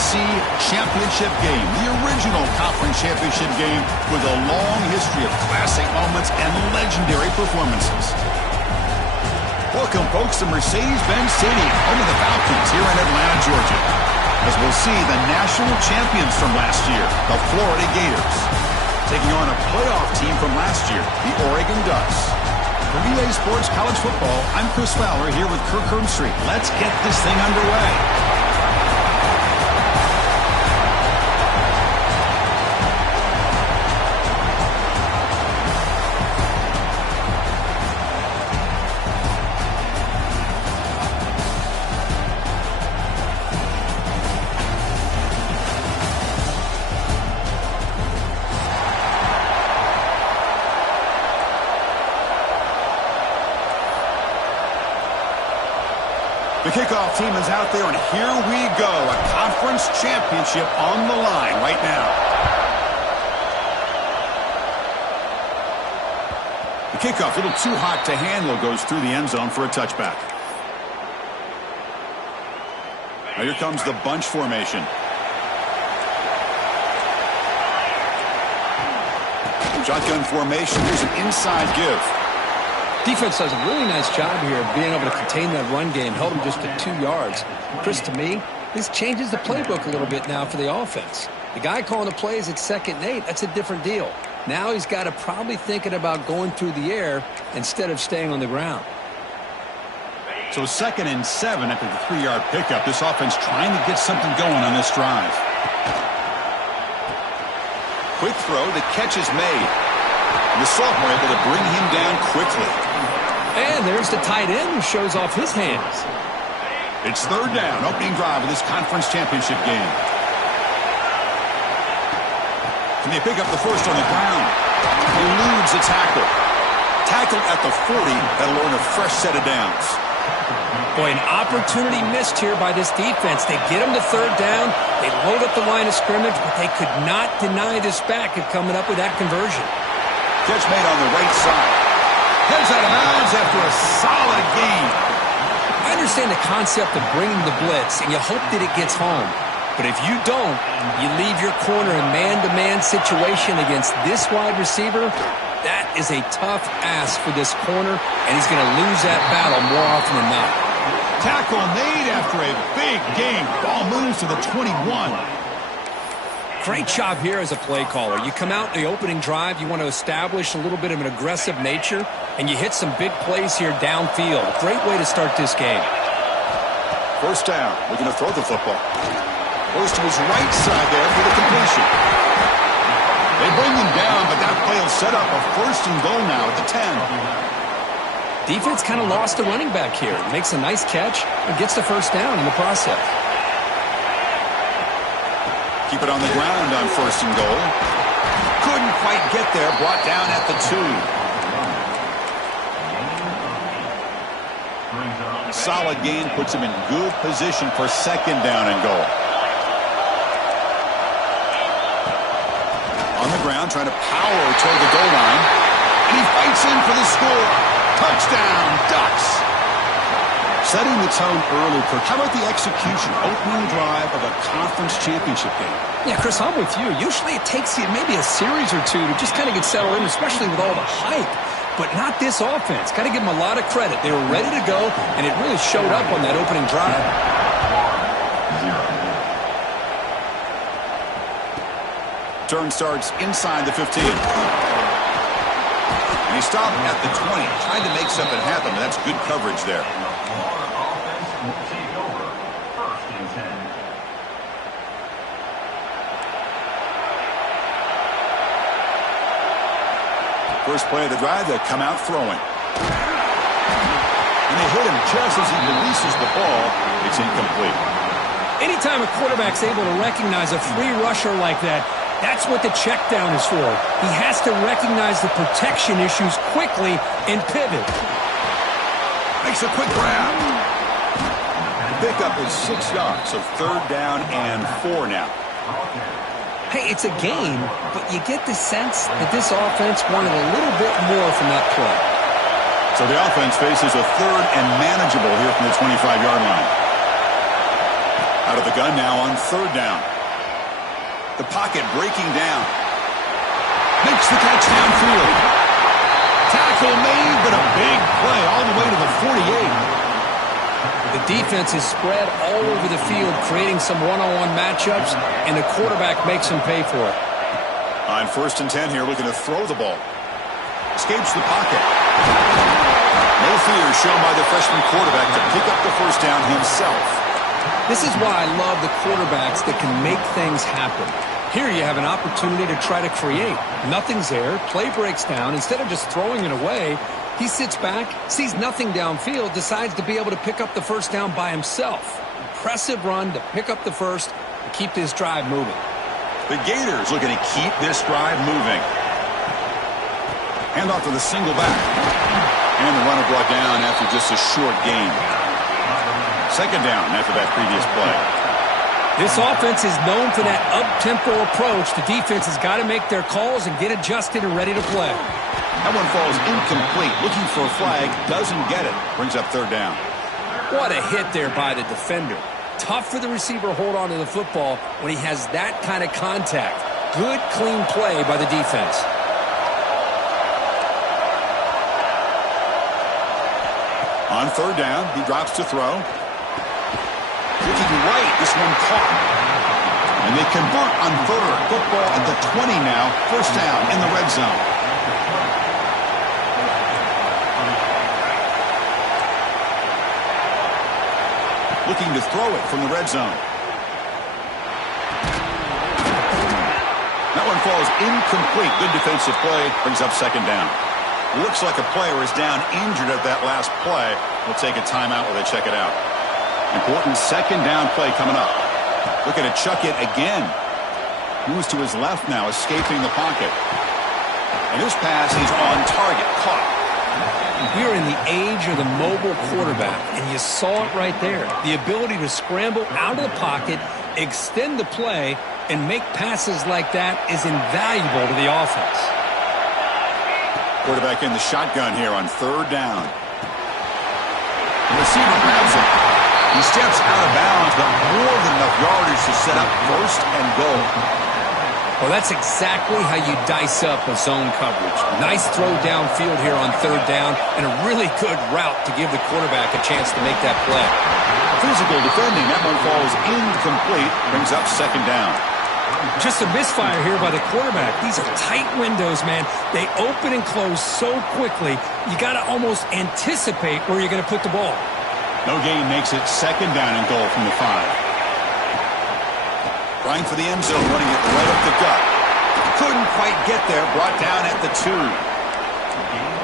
AFC Championship game, the original conference championship game with a long history of classic moments and legendary performances. Welcome, folks, to Mercedes-Benz Stadium, home of the Falcons here in Atlanta, Georgia, as we'll see the national champions from last year, the Florida Gators, taking on a playoff team from last year, the Oregon Ducks. For EA Sports College Football, I'm Chris Fowler here with Kirk Herbstreit. Let's get this thing underway. The kickoff team is out there, and here we go. A conference championship on the line right now. The kickoff, a little too hot to handle, goes through the end zone for a touchback. Now here comes the bunch formation. Shotgun formation. Here's an inside give. Defense does a really nice job here of being able to contain that run game, held them just at 2 yards. Chris, to me, this changes the playbook a little bit now for the offense. The guy calling the plays at 2nd and 8, that's a different deal. Now he's got to probably thinking about going through the air instead of staying on the ground. So 2nd and 7 after the 3-yard pickup. This offense trying to get something going on this drive. Quick throw, the catch is made. And the sophomore able to bring him down quickly. And there's the tight end who shows off his hands. It's 3rd down, opening drive of this conference championship game. Can they pick up the first on the ground? Eludes a tackle. Tackled at the 40. That'll earn a fresh set of downs. Boy, an opportunity missed here by this defense. They get him to 3rd down. They load up the line of scrimmage, but they could not deny this back of coming up with that conversion. Catch made on the right side. Heads out of bounds after a solid gain. I understand the concept of bringing the blitz, and you hope that it gets home. But if you don't, you leave your corner in man-to-man situation against this wide receiver. That is a tough ask for this corner, and he's going to lose that battle more often than not. Tackle made after a big gain. Ball moves to the 21. Great job here as a play caller. You come out in the opening drive, you want to establish a little bit of an aggressive nature, and you hit some big plays here downfield. Great way to start this game. 1st down, looking to throw the football. Goes to his right side there for the completion. They bring him down, but that play will set up a 1st and goal now at the 10. Defense kind of lost the running back here. Makes a nice catch and gets the 1st down in the process. Keep it on the ground on 1st and goal. Couldn't quite get there. Brought down at the 2. Solid gain puts him in good position for 2nd down and goal. On the ground, trying to power toward the goal line. And he fights in for the score. Touchdown, Ducks. Setting the tone early, Kirk. How about the execution, opening drive of a conference championship game? Yeah, Chris, I'm with you. Usually it takes you maybe a series or two to just kind of get settled in, especially with all the hype. But not this offense. Got to give them a lot of credit. They were ready to go, and it really showed up on that opening drive. Turn starts inside the 15. And he stopped at the 20, trying to make something happen, but that's good coverage there. First play of the drive, they come out throwing. And they hit him just as he releases the ball. It's incomplete. Anytime a quarterback's able to recognize a free rusher like that, that's what the check down is for. He has to recognize the protection issues quickly and pivot. Makes a quick grab. The pickup is 6 yards, so 3rd down and 4 now. Hey, it's a game, but you get the sense that this offense wanted a little bit more from that play. So the offense faces a 3rd and manageable here from the 25-yard line. Out Out of the gun now on third down. The pocket breaking down. Makes the catch downfield. Tackle made, but a big play all the way to the 48. The defense is spread all over the field, creating some one-on-one matchups, and the quarterback makes him pay for it. On 1st and 10 here, looking to throw the ball. Escapes the pocket. No fear shown by the freshman quarterback to pick up the first down himself. This is why I love the quarterbacks that can make things happen. Here you have an opportunity to try to create. Nothing's there. Play breaks down. Instead of just throwing it away, he sits back, sees nothing downfield, decides to be able to pick up the first down by himself. Impressive run to pick up the first and keep this drive moving. The Gators looking to keep this drive moving. Hand off to the single back. And the runner brought down after just a short gain. Second down after that previous play. This offense is known for that up-tempo approach. The defense has got to make their calls and get adjusted and ready to play. That one falls incomplete. Looking for a flag. Doesn't get it. Brings up third down. What a hit there by the defender. Tough for the receiver to hold on to the football when he has that kind of contact. Good, clean play by the defense. On third down, he drops to throw. Looking right, this one caught. And they convert on third. Football at the 20 now. First down in the red zone. Looking to throw it from the red zone. That one falls incomplete. Good defensive play. Brings up second down. Looks like a player is down injured at that last play. We'll take a timeout while they check it out. Important second down play coming up. Looking to chuck it again. Moves to his left now, escaping the pocket. And his pass is on target. Caught. We're in the age of the mobile quarterback, and you saw it right there. The ability to scramble out of the pocket, extend the play, and make passes like that is invaluable to the offense. Quarterback in the shotgun here on third down. The receiver grabs it. He steps out of bounds, but more than enough yardage to set up first and goal. Well, that's exactly how you dice up a zone coverage. Nice throw downfield here on third down, and a really good route to give the quarterback a chance to make that play. Physical defending. That one falls incomplete. Brings up second down. Just a misfire here by the quarterback. These are tight windows, man. They open and close so quickly, you got to almost anticipate where you're going to put the ball. No gain makes it second down and goal from the 5. Trying for the end zone, running it right up the gut. Couldn't quite get there, brought down at the 2.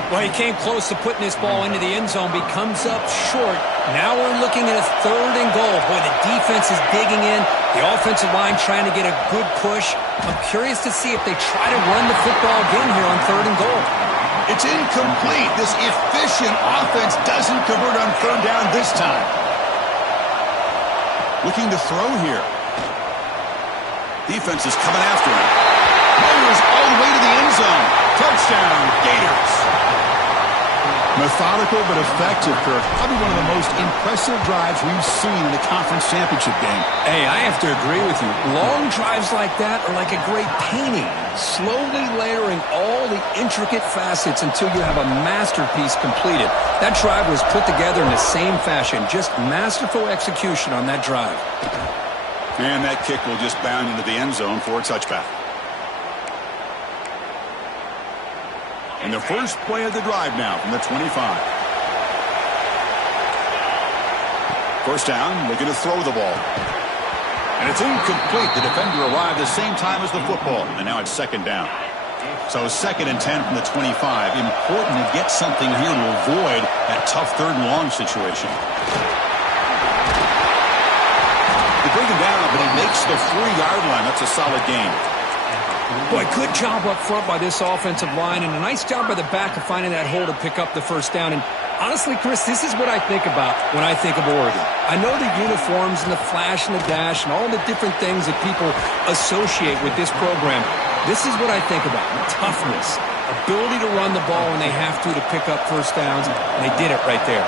Well, he came close to putting this ball into the end zone, but he comes up short. Now we're looking at a third and goal. Boy, the defense is digging in. The offensive line trying to get a good push. I'm curious to see if they try to run the football again here on third and goal. It's incomplete. This efficient offense doesn't convert on third down this time. Looking to throw here. Defense is coming after him. Fires all the way to the end zone. Touchdown, Gators. Methodical but effective, Kirk. Probably one of the most impressive drives we've seen in the conference championship game. Hey, I have to agree with you. Long drives like that are like a great painting. Slowly layering all the intricate facets until you have a masterpiece completed. That drive was put together in the same fashion. Just masterful execution on that drive. And that kick will just bound into the end zone for a touchback. And the first play of the drive now from the 25. First down, looking to throw the ball. And it's incomplete. The defender arrived the same time as the football. And now it's second down. So second and 10 from the 25. Important to get something here to avoid that tough third and long situation. They bring him down, but he makes the 3-yard line. That's a solid gain. Boy, good job up front by this offensive line, and a nice job by the back of finding that hole to pick up the first down. And honestly, Chris, this is what I think about when I think of Oregon. I know the uniforms and the flash and the dash and all the different things that people associate with this program. This is what I think about. Toughness, ability to run the ball when they have to pick up first downs, and they did it right there.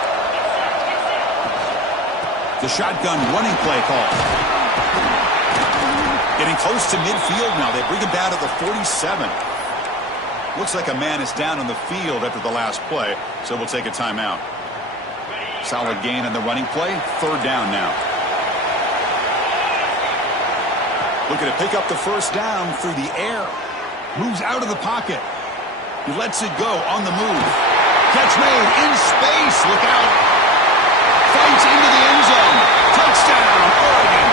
The shotgun running play call. close to midfield now. They bring him down to the 47. Looks like a man is down on the field after the last play, so we'll take a timeout. Solid gain on the running play. Third down now. Looking to pick up the first down through the air. Moves out of the pocket. He lets it go on the move. Catch made in space. Look out. Fights into the end zone. Touchdown, Oregon.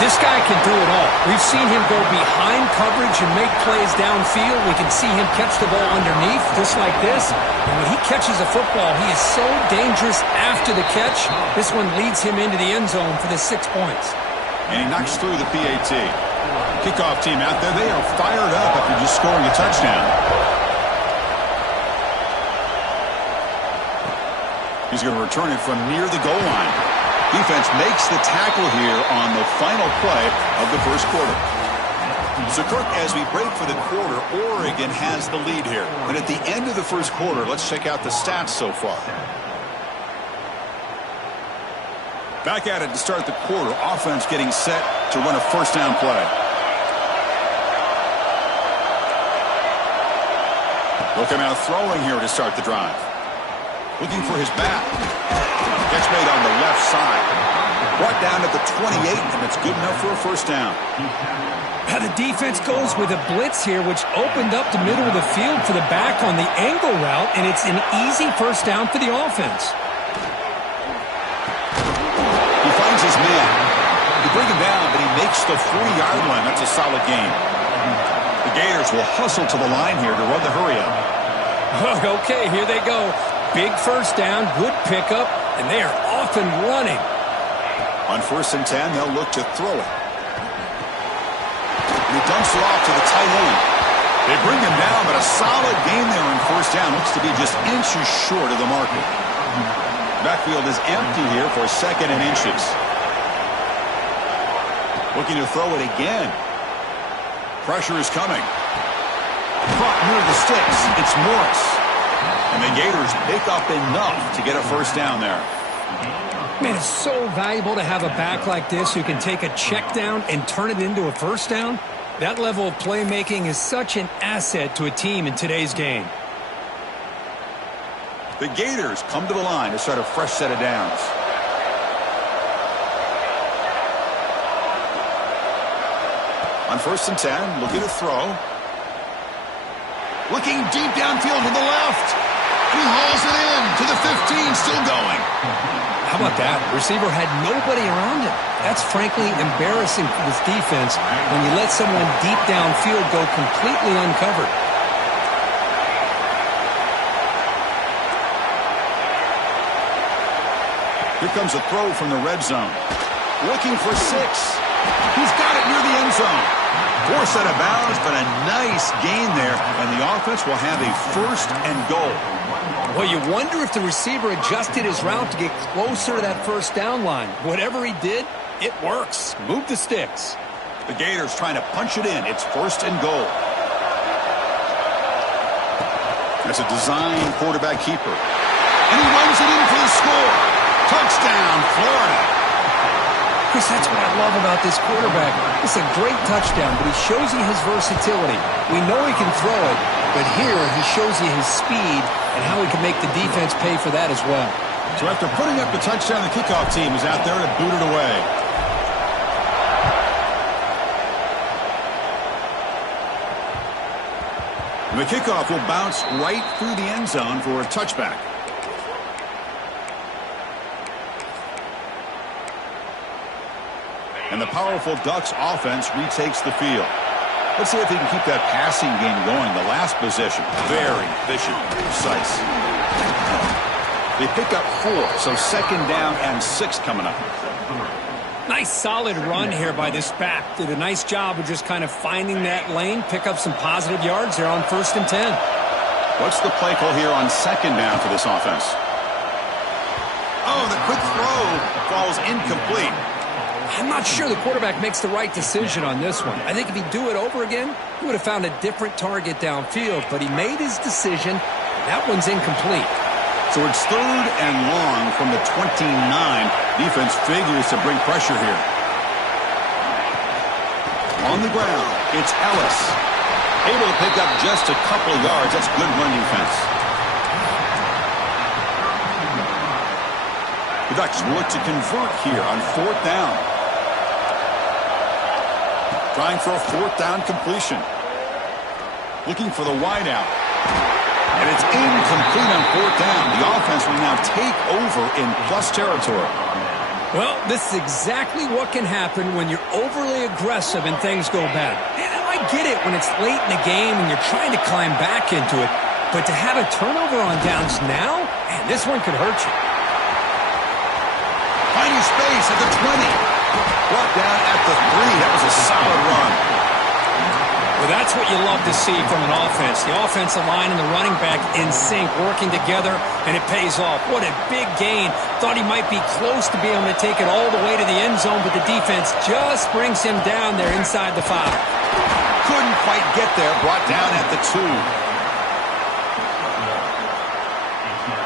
This guy can do it all. We've seen him go behind coverage and make plays downfield. We can see him catch the ball underneath, just like this. And when he catches a football, he is so dangerous after the catch. This one leads him into the end zone for the 6 points. And he knocks through the PAT. Kickoff team out there, they are fired up after just scoring a touchdown. He's going to return it from near the goal line. Defense makes the tackle here on the final play of the first quarter. So, Kirk, as we break for the quarter, Oregon has the lead here. And at the end of the first quarter, let's check out the stats so far. Back at it to start the quarter. Offense getting set to run a first down play. Looking out throwing here to start the drive. Looking for his back. Catch made on the left side. Brought down at the 28, and it's good enough for a first down. Now the defense goes with a blitz here, which opened up the middle of the field for the back on the angle route, and it's an easy first down for the offense. He finds his man. They bring him down, but he makes the 40-yard line. That's a solid gain. The Gators will hustle to the line here to run the hurry-up. Okay, here they go. Big first down, good pickup, and they are off and running. On 1st and 10, they'll look to throw it. And he dumps it off to the tight end. They bring him down, but a solid gain there on first down. Looks to be just inches short of the marker. Backfield is empty here for 2nd and inches. Looking to throw it again. Pressure is coming. Caught near the sticks. It's Morris. And the Gators pick up enough to get a first down there. Man, it's so valuable to have a back like this who can take a check down and turn it into a first down. That level of playmaking is such an asset to a team in today's game. The Gators come to the line to start a fresh set of downs. On 1st and 10, looking to throw. Looking deep downfield to the left. He hauls it in to the 15, still going. How about that? The receiver had nobody around him. That's frankly embarrassing for this defense when you let someone deep downfield go completely uncovered. Here comes a throw from the red zone. Looking for 6. He's got it near the end zone. Forced out of bounds, but a nice gain there, and the offense will have a 1st and goal. Well, you wonder if the receiver adjusted his route to get closer to that first down line. Whatever he did, it works. Move the sticks. The Gators trying to punch it in. It's 1st and goal. That's a design quarterback keeper. And he runs it in for the score. Touchdown, Florida. Chris, that's what I love about this quarterback. It's a great touchdown, but he shows you his versatility. We know he can throw it, but here he shows you his speed and how he can make the defense pay for that as well. So after putting up the touchdown, the kickoff team is out there to boot it away. And the kickoff will bounce right through the end zone for a touchback. And the powerful Ducks offense retakes the field. Let's see if he can keep that passing game going. The last possession, very efficient, precise. They pick up 4, so 2nd down and 6 coming up. Nice solid run here by this back. Did a nice job of just kind of finding that lane, pick up some positive yards there on 1st and 10. What's the play call here on 2nd down for this offense? Oh, the quick throw falls incomplete. I'm not sure the quarterback makes the right decision on this one. I think if he'd do it over again, he would have found a different target downfield, but he made his decision. That one's incomplete. So it's 3rd and long from the 29. Defense figures to bring pressure here. On the ground, it's Ellis. Able to pick up just a couple of yards. That's good run defense. The Ducks look to convert here on 4th down. Trying for a 4th down completion. Looking for the wide out. And it's incomplete on 4th down. The offense will now take over in plus territory. Well, this is exactly what can happen when you're overly aggressive and things go bad. And I get it when it's late in the game and you're trying to climb back into it. But to have a turnover on downs now, man, this one could hurt you. Finding space at the 20. Brought down at the 3. That was a solid run. Well, that's what you love to see from an offense. The offensive line and the running back in sync, working together, and it pays off. What a big gain. Thought he might be close to being able to take it all the way to the end zone, but the defense just brings him down there inside the 5. Couldn't quite get there. Brought down at the 2.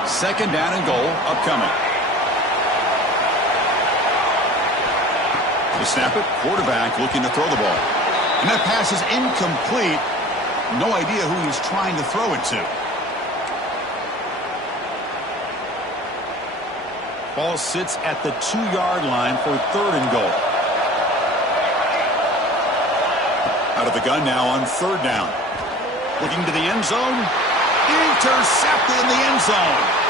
2nd down and goal upcoming. To snap it, quarterback looking to throw the ball. And that pass is incomplete. No idea who he's trying to throw it to. Ball sits at the 2-yard line for 3rd and goal. Out of the gun now on 3rd down. Looking to the end zone. Intercepted in the end zone.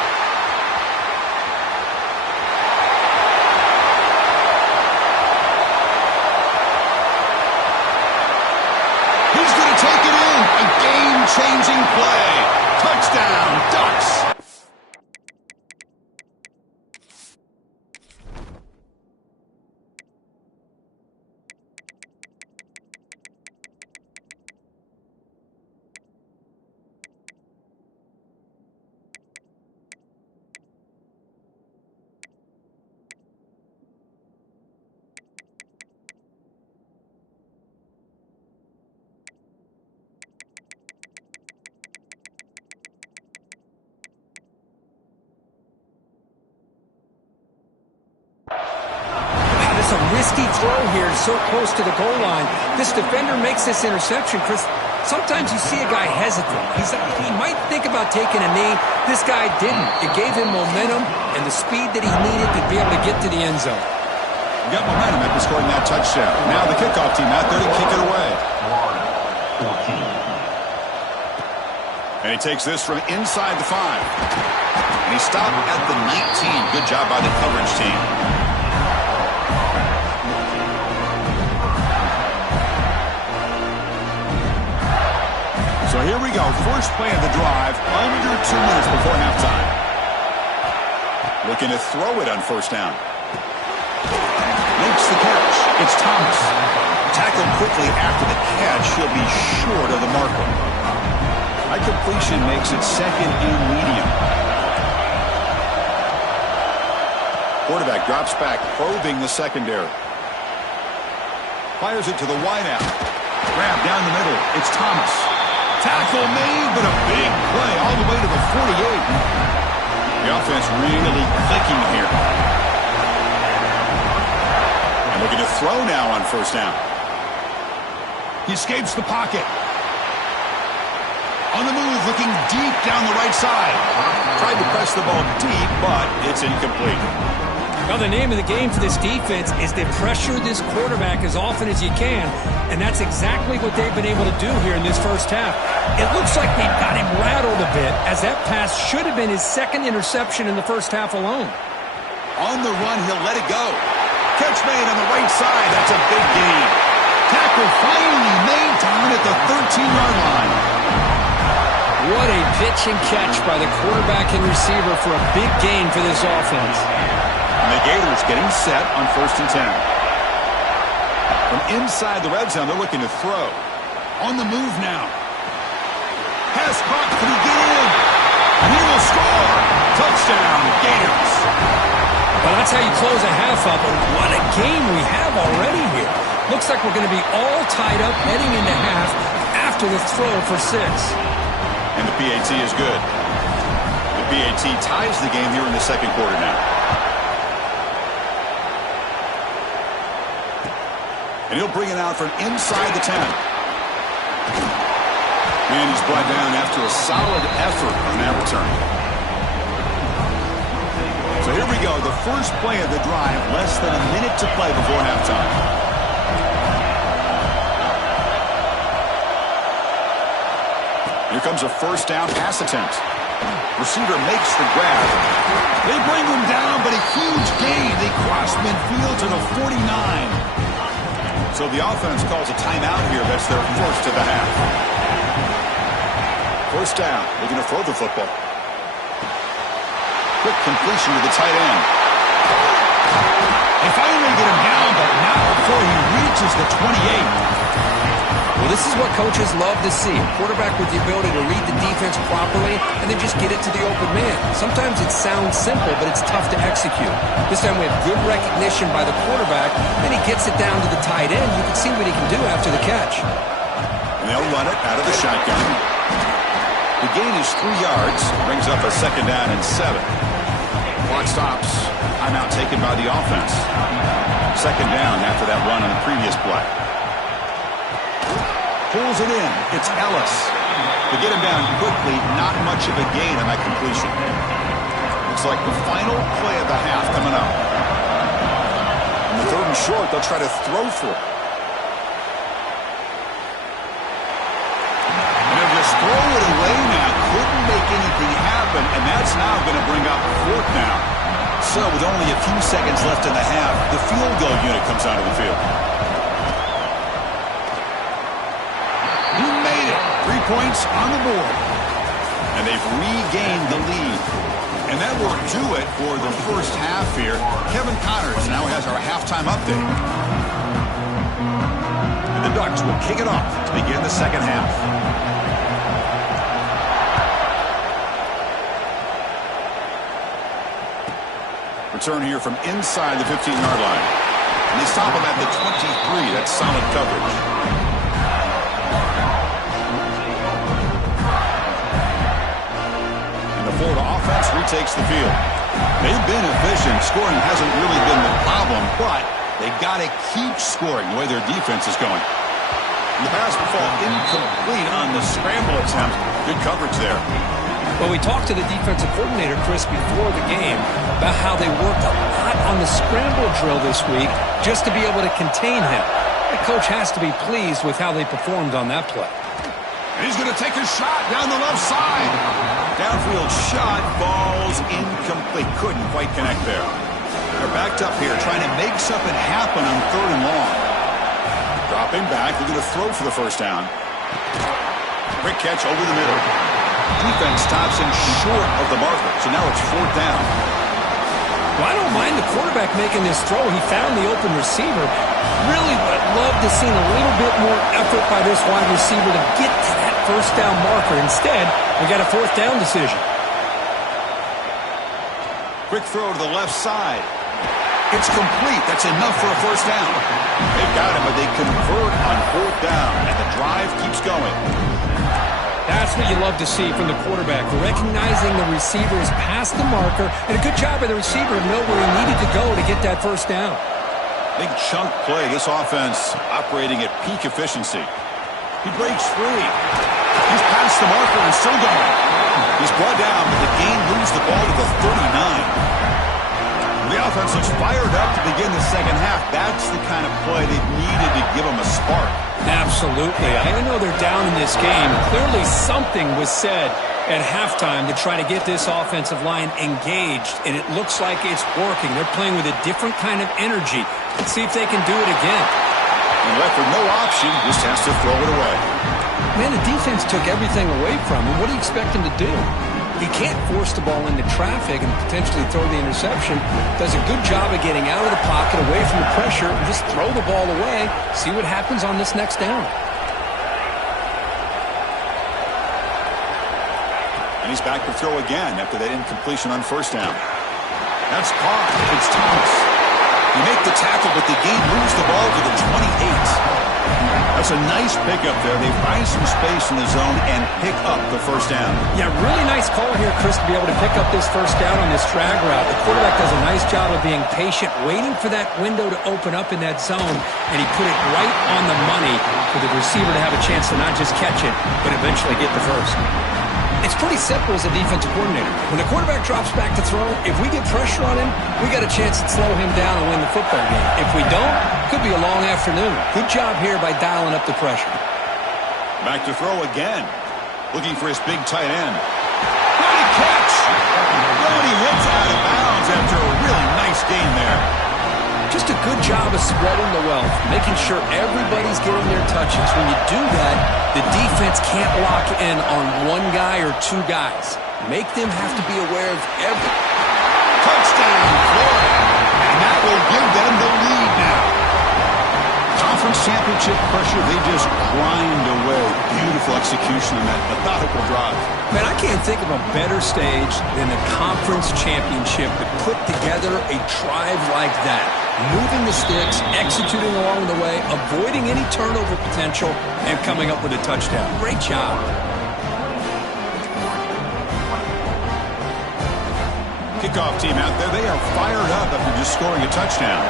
Take it in. A game-changing play. Touchdown, Ducks. It's a risky throw here, so close to the goal line. This defender makes this interception, Chris. Sometimes you see a guy hesitate. He might think about taking a knee. This guy didn't. It gave him momentum and the speed that he needed to be able to get to the end zone. You got momentum after scoring that touchdown. Now the kickoff team out there to kick it away. And he takes this from inside the 5. And he stopped at the 19. Good job by the coverage team. So here we go. First play of the drive, under 2 minutes before halftime. Looking to throw it on 1st down. Makes the catch. It's Thomas. Tackled quickly after the catch. He'll be short of the marker. High completion makes it 2nd and medium. Quarterback drops back, probing the secondary. Fires it to the wideout. Grab down the middle. It's Thomas. Tackle made, but a big play all the way to the 48. The offense really clicking here. And looking to throw now on 1st down. He escapes the pocket. On the move, looking deep down the right side. Tried to press the ball deep, but it's incomplete. Well, the name of the game for this defense is to pressure this quarterback as often as you can, and that's exactly what they've been able to do here in this first half. It looks like they've got him rattled a bit, as that pass should have been his 2nd interception in the first half alone. On the run, he'll let it go. Catch made on the right side. That's a big gain. Tackle finally made down at the 13-yard line. What a pitch and catch by the quarterback and receiver for a big gain for this offense. And the Gators getting set on 1st and 10. From inside the red zone, they're looking to throw. On the move now. Pass caught. Can he get in? And he will score. Touchdown, Gators. Well, that's how you close a half up. But what a game we have already here. Looks like we're going to be all tied up heading into half after the throw for 6. And the PAT is good. The PAT ties the game here in the 2nd quarter now. And he'll bring it out from inside the 10. And he's brought down after a solid effort on that return. So here we go, the first play of the drive, less than a minute to play before halftime. Here comes a first down pass attempt. Receiver makes the grab. They bring him down, but a huge gain. They cross midfield to the 49. So the offense calls a timeout here. That's their first of the half. First down, looking to throw the football. Quick completion to the tight end. They finally get him down, but not before he reaches the 28. Well, this is what coaches love to see. A quarterback with the ability to read the defense properly and then just get it to the open man. Sometimes it sounds simple, but it's tough to execute. This time we have good recognition by the quarterback, and he gets it down to the tight end. You can see what he can do after the catch. And they'll run it out of the shotgun. The gain is 3 yards. Brings up a second down and 7. Clock stops. Timeout taken by the offense. Second down after that run on the previous play. Pulls it in. It's Ellis. They get him down quickly. Not much of a gain on that completion. Looks like the final play of the half coming up. On the third and short, they'll try to throw for it. And they'll just throw it away now. Couldn't make anything happen, and that's now going to bring up fourth down. So with only a few seconds left in the half, the field goal unit comes out of the field. He made it. 3 points on the board. And they've regained the lead. And that will do it for the first half here. Kevin Connors now has our halftime update. And the Ducks will kick it off to begin the second half. Return here from inside the 15-yard line. And they stop him at the 23. That's solid coverage. Florida offense retakes the field. They've been efficient. Scoring hasn't really been the problem, but they've got to keep scoring the way their defense is going. And the pass will fall incomplete on the scramble attempt. Good coverage there. Well, we talked to the defensive coordinator, Chris, before the game about how they worked a lot on the scramble drill this week just to be able to contain him. The coach has to be pleased with how they performed on that play. And he's going to take a shot down the left side. Downfield shot falls incomplete. Couldn't quite connect there. They're backed up here, trying to make something happen on third and long. Dropping back, they're going to throw for the first down. Quick catch over the middle. Defense stops him short of the marker, so now it's fourth down. Well, I don't mind the quarterback making this throw. He found the open receiver. Really would have loved to see a little bit more effort by this wide receiver to get to that first down marker. Instead, we got a fourth down decision. Quick throw to the left side. It's complete. That's enough for a first down. They've got him, but they convert on fourth down, and the drive keeps going. That's what you love to see from the quarterback, recognizing the receiver is past the marker, and a good job by the receiver to know where he needed to go to get that first down. Big chunk play. This offense operating at peak efficiency. He breaks free. He's past the marker and still going. He's brought down, but the gain moves the ball to the 39. The offense looks fired up to begin the second half. That's the kind of play they needed to give them a spark. Absolutely. I know they're down in this game. Clearly something was said at halftime to try to get this offensive line engaged, and it looks like it's working. They're playing with a different kind of energy. Let's see if they can do it again. And left with no option, just has to throw it away. Man, the defense took everything away from him. What do you expect him to do? He can't force the ball into traffic and potentially throw the interception. Does a good job of getting out of the pocket, away from the pressure, and just throw the ball away. See what happens on this next down. And he's back to throw again after that incompletion on first down. That's caught. It's Thomas. You make the tackle, but the gain moves the ball to the 28. That's a nice pickup there. They find some space in the zone and pick up the first down. Yeah, really nice call here, Chris, to be able to pick up this first down on this drag route. The quarterback does a nice job of being patient, waiting for that window to open up in that zone, and he put it right on the money for the receiver to have a chance to not just catch it, but eventually get the first. It's pretty simple as a defensive coordinator. When the quarterback drops back to throw, if we get pressure on him, we got a chance to slow him down and win the football game. If we don't, could be a long afternoon. Good job here by dialing up the pressure. Back to throw again. Looking for his big tight end. Great catch! Brody hits out of bounds after a really nice gain there. Just a good job of spreading the wealth, making sure everybody's getting their touches. When you do that, the defense can't lock in on one guy or two guys. Make them have to be aware of every... Touchdown, Florida! And that will give them the lead now. Conference championship pressure, they just grind away. Beautiful execution on that methodical drive. Man, I can't think of a better stage than a conference championship to put together a drive like that. Moving the sticks, executing along the way, avoiding any turnover potential, and coming up with a touchdown. Great job. Kickoff team out there, they are fired up after just scoring a touchdown.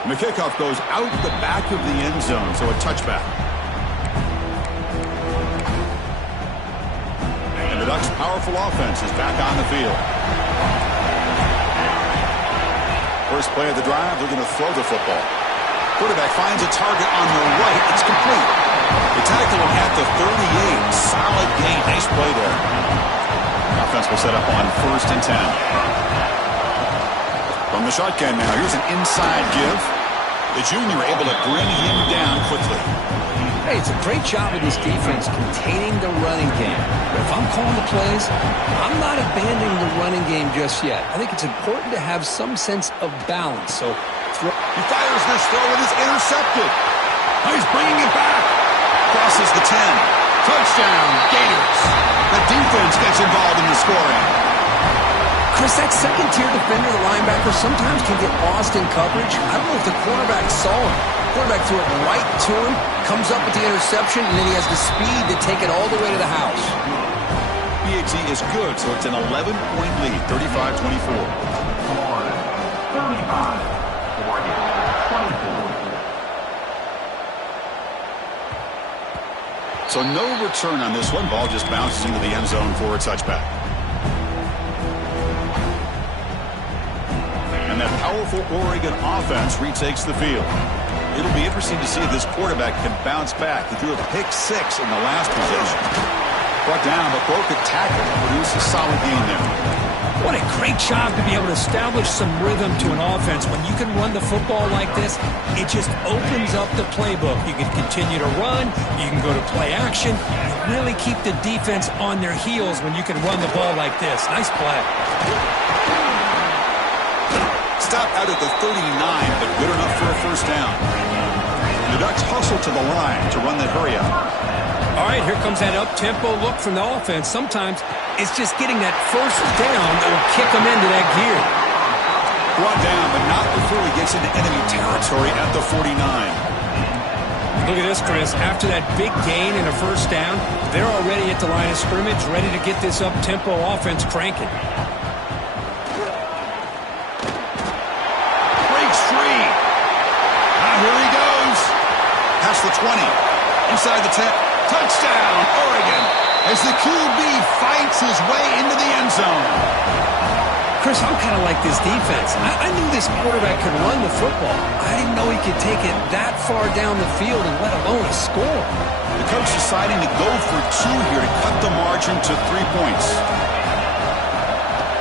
And the kickoff goes out the back of the end zone, so a touchback. And the Ducks' powerful offense is back on the field. First play of the drive, they're going to throw the football. Quarterback finds a target on the right. It's complete. They tackle him at the 38. Solid gain. Nice play there. Offense will set up on 1st and 10. From the shotgun now, here's an inside give. The junior able to bring him down quickly. Hey, it's a great job of this defense containing the running game. But if I'm calling the plays, I'm not abandoning the running game just yet. I think it's important to have some sense of balance. So he fires this throw and it's intercepted. Now he's bringing it back. Crosses the 10. Touchdown, Gators. The defense gets involved in the scoring. Chris, that second-tier defender, the linebacker, sometimes can get lost in coverage. I don't know if the quarterback saw him. The quarterback threw it right to him, comes up with the interception, and then he has the speed to take it all the way to the house. BAT is good, so it's an 11-point lead, 35-24. 35-24. So no return on this one. Ball just bounces into the end zone for a touchback. And that powerful Oregon offense retakes the field. It'll be interesting to see if this quarterback can bounce back. He threw a pick 6 in the last possession. Brought down, but broke a tackle and produced a solid gain there. What a great job to be able to establish some rhythm to an offense. When you can run the football like this, it just opens up the playbook. You can continue to run. You can go to play action. You really keep the defense on their heels when you can run the ball like this. Nice play. Stop out at the 39, but good enough for a first down. And the Ducks hustle to the line to run that hurry up. All right, here comes that up-tempo look from the offense. Sometimes it's just getting that first down that will kick them into that gear. Brought down, but not before he gets into enemy territory at the 49. Look at this, Chris. After that big gain and a first down, they're already at the line of scrimmage, ready to get this up-tempo offense cranking. Here he goes. Past the 20. Inside the 10. Touchdown, Oregon. As the QB fights his way into the end zone. Chris, I'm kind of like this defense. I knew this quarterback could run the football. I didn't know he could take it that far down the field and let alone a score. The coach deciding to go for 2 here to cut the margin to 3 points.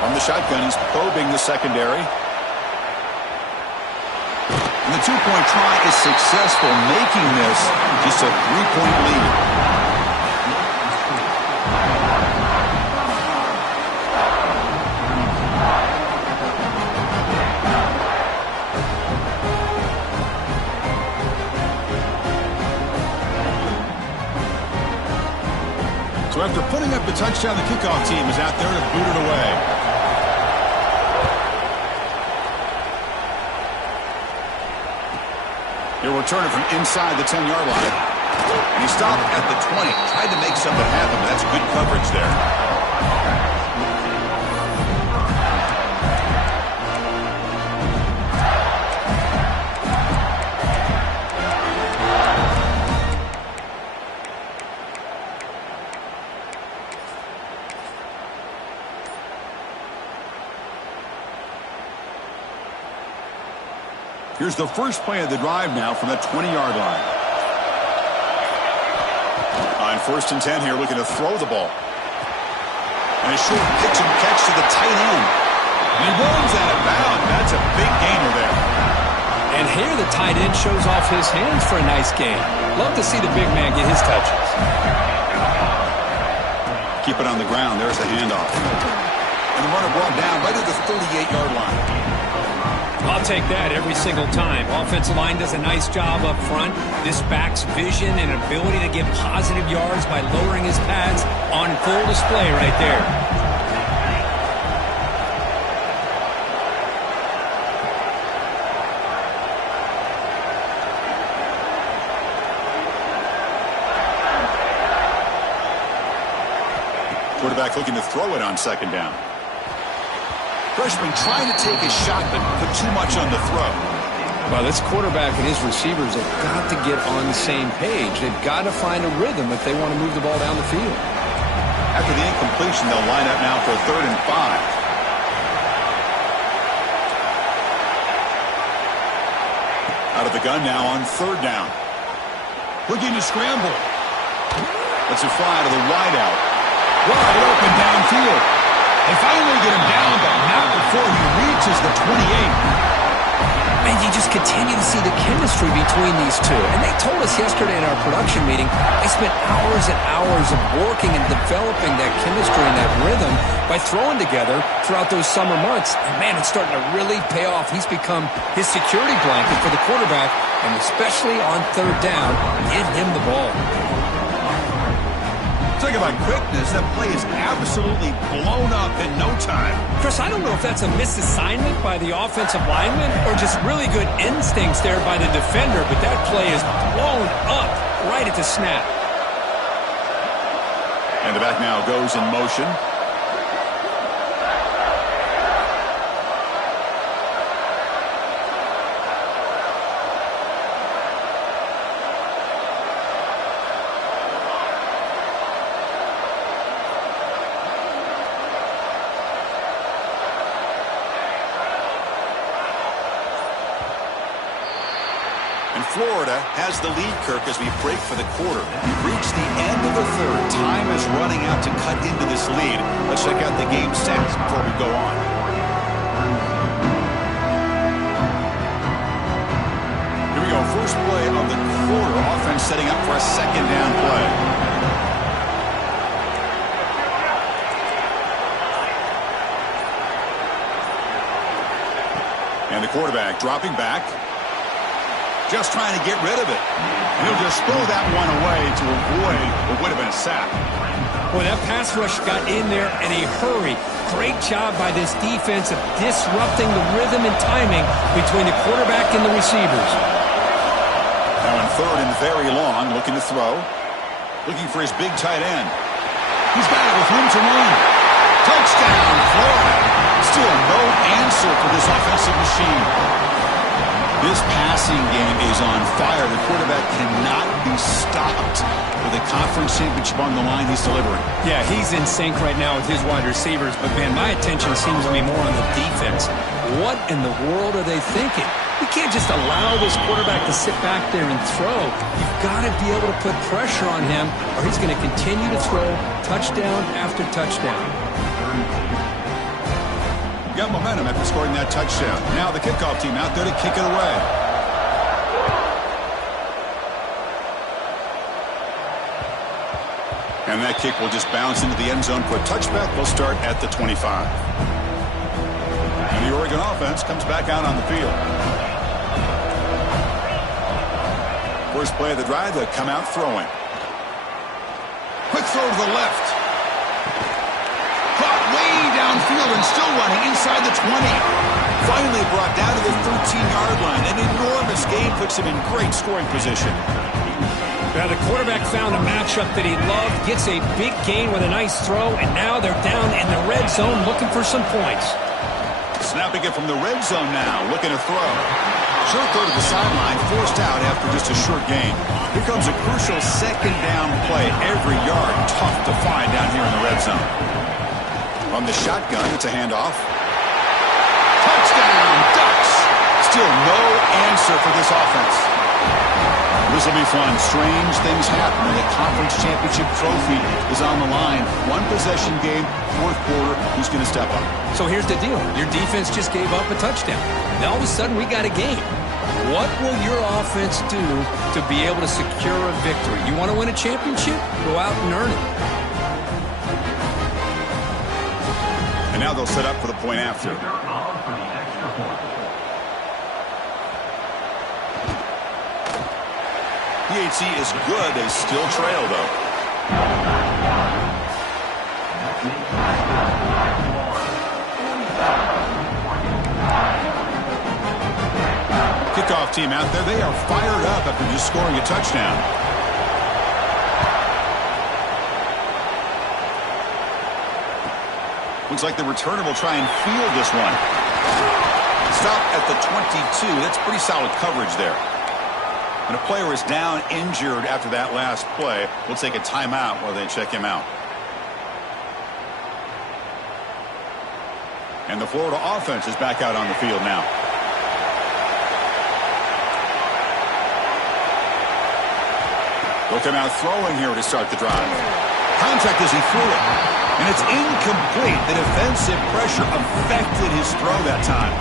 From the shotgun, he's probing the secondary. And the 2-point try is successful, making this just a 3-point lead. So after putting up the touchdown, the kickoff team is out there to boot it away. He'll return it from inside the 10-yard line. And he stopped at the 20. Tried to make something happen, but that's good coverage there. Here's the first play of the drive now from the 20-yard line. On 1st and 10 here, looking to throw the ball. And a short pitch and catch to the tight end. And he runs out of bounds. That's a big gainer there. And here the tight end shows off his hands for a nice gain. Love to see the big man get his touches. Keep it on the ground. There's the handoff. And the runner brought down right at the 38-yard line. I'll take that every single time. Offensive line does a nice job up front. This back's vision and ability to get positive yards by lowering his pads on full display right there. Quarterback looking to throw it on 2nd down. Freshman trying to take a shot, but put too much on the throw. Well, this quarterback and his receivers have got to get on the same page. They've got to find a rhythm if they want to move the ball down the field. After the incompletion, they'll line up now for 3rd and 5. Out of the gun now on 3rd down. Looking to scramble. Let's it fly to the wideout. Wide open downfield. They finally get him down, but not before he reaches the 28. And you just continue to see the chemistry between these two. And they told us yesterday in our production meeting, they spent hours and hours of working and developing that chemistry and that rhythm by throwing together throughout those summer months. And, man, it's starting to really pay off. He's become his security blanket for the quarterback, and especially on 3rd down, get him the ball. Talk about quickness. That play is absolutely blown up in no time. Chris, I don't know if that's a misassignment by the offensive lineman or just really good instincts there by the defender, but that play is blown up right at the snap. And the back now goes in motion. Florida has the lead, Kirk, as we break for the quarter. We've reached the end of the 3rd. Time is running out to cut into this lead. Let's check out the game stats before we go on. Here we go. First play of the quarter. Offense setting up for a 2nd down play. And the quarterback dropping back. Just trying to get rid of it. And he'll just throw that one away to avoid what would have been a sack. Boy, that pass rush got in there in a hurry. Great job by this defense of disrupting the rhythm and timing between the quarterback and the receivers. Now in 3rd and very long, looking to throw. Looking for his big tight end. He's got it with room to run. Touchdown, Florida. Still no answer for this offensive machine. This passing game is on fire. The quarterback cannot be stopped. With a conference championship on the line, he's delivering. Yeah, he's in sync right now with his wide receivers. But, man, my attention seems to be more on the defense. What in the world are they thinking? You can't just allow this quarterback to sit back there and throw. You've got to be able to put pressure on him, or he's going to continue to throw touchdown after touchdown. Got momentum after scoring that touchdown. Now the kickoff team out there to kick it away. And that kick will just bounce into the end zone for a touchback. They'll start at the 25. And the Oregon offense comes back out on the field. First play of the drive, they'll come out throwing. Quick throw to the left. Caught way downfield and still running inside the 20. Finally brought down to the 13. 15-yard line. An enormous gain puts him in great scoring position. Yeah, the quarterback found a matchup that he loved, gets a big gain with a nice throw, and now they're down in the red zone looking for some points. Snapping it from the red zone now, looking to throw. Short throw to the sideline, forced out after just a short gain. Here comes a crucial second down play. Every yard tough to find down here in the red zone. From the shotgun, it's a handoff. Touchdown, Ducks! Still no answer for this offense. This will be fun. Strange things happen when the conference championship trophy is on the line. One possession game, fourth quarter. Who's going to step up? So here's the deal. Your defense just gave up a touchdown. Now all of a sudden we got a game. What will your offense do to be able to secure a victory? You want to win a championship? Go out and earn it. And now they'll set up for the point after. PHC is good. They still trail, though. Kickoff team out there. They are fired up after just scoring a touchdown. Looks like the returner will try and field this one. Stop at the 22. That's pretty solid coverage there. And a player is down injured after that last play. We'll take a timeout while they check him out. And the Florida offense is back out on the field now. They'll come out throwing here to start the drive. Contact as he threw it. And it's incomplete. The defensive pressure affected his throw that time.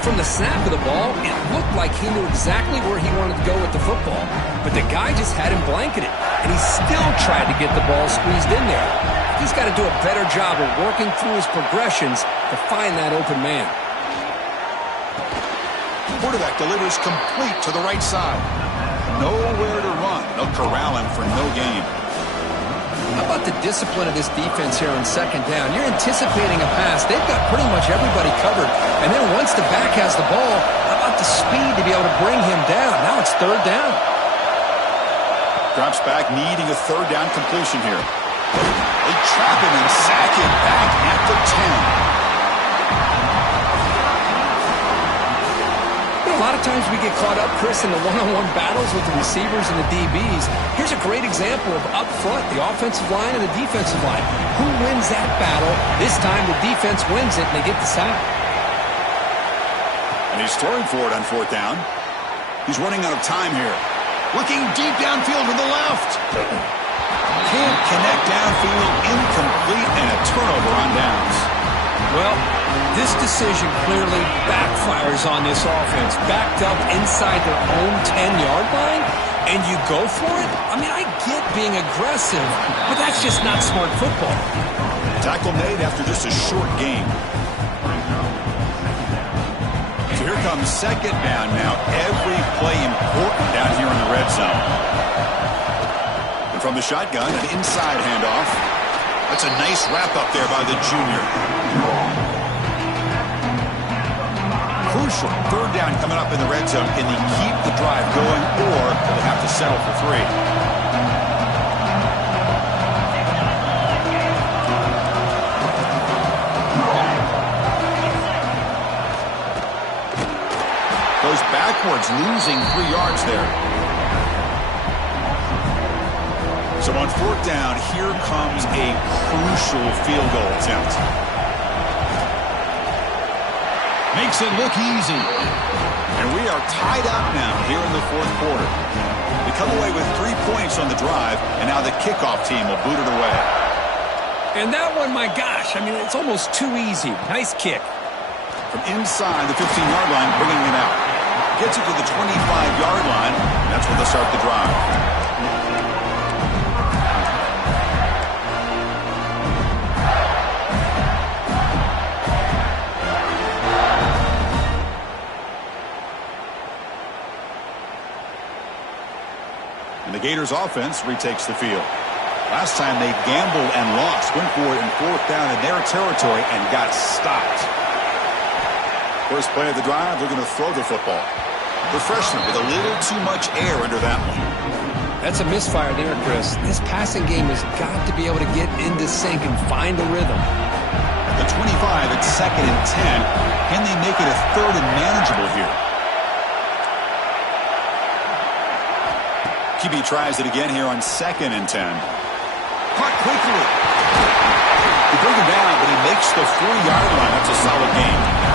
From the snap of the ball, it looked like he knew exactly where he wanted to go with the football. But the guy just had him blanketed, and he still tried to get the ball squeezed in there. He's got to do a better job of working through his progressions to find that open man. Quarterback delivers complete to the right side. Nowhere to run. They'll corral him for no gain. How about the discipline of this defense here on second down? You're anticipating a pass. They've got pretty much everybody covered. And then once the back has the ball, how about the speed to be able to bring him down? Now it's third down. Drops back, needing a third down completion here. They trap him and sack him back at the 10. A lot of times we get caught up, Chris, in the one-on-one battles with the receivers and the DBs. Here's a great example of up front, the offensive line and the defensive line. Who wins that battle? This time the defense wins it and they get the sack. And he's throwing for it on fourth down. He's running out of time here. Looking deep downfield to the left. Can't connect downfield, incomplete, and a turnover on downs. Well, this decision clearly backfires on this offense. Backed up inside their own 10-yard line, and you go for it? I mean, I get being aggressive, but that's just not smart football. Tackle made after just a short game. So here comes second down now. Every play important down here in the red zone. And from the shotgun, an inside handoff. That's a nice wrap-up there by the junior. Crucial third down coming up in the red zone. Can they keep the drive going, or will they have to settle for three? Goes backwards, losing 3 yards there. So on fourth down, here comes a crucial field goal attempt. Makes it look easy. And we are tied up now here in the fourth quarter. We come away with 3 points on the drive, and now the kickoff team will boot it away. And that one, my gosh, I mean, it's almost too easy. Nice kick. From inside the 15-yard line, bringing it out. Gets it to the 25-yard line. That's where they'll start the drive. The Gators offense retakes the field. Last time they gambled and lost. Went for it in fourth down in their territory and got stopped. First play of the drive, they're going to throw the football. The freshman with a little too much air under that one. That's a misfire there, Chris. This passing game has got to be able to get into sync and find a rhythm. At the 25, it's 2nd and 10. Can they make it a 3rd and manageable here? QB tries it again here on 2nd and 10. Caught quickly. They bring him down, but he makes the 4-yard line. That's a solid gain.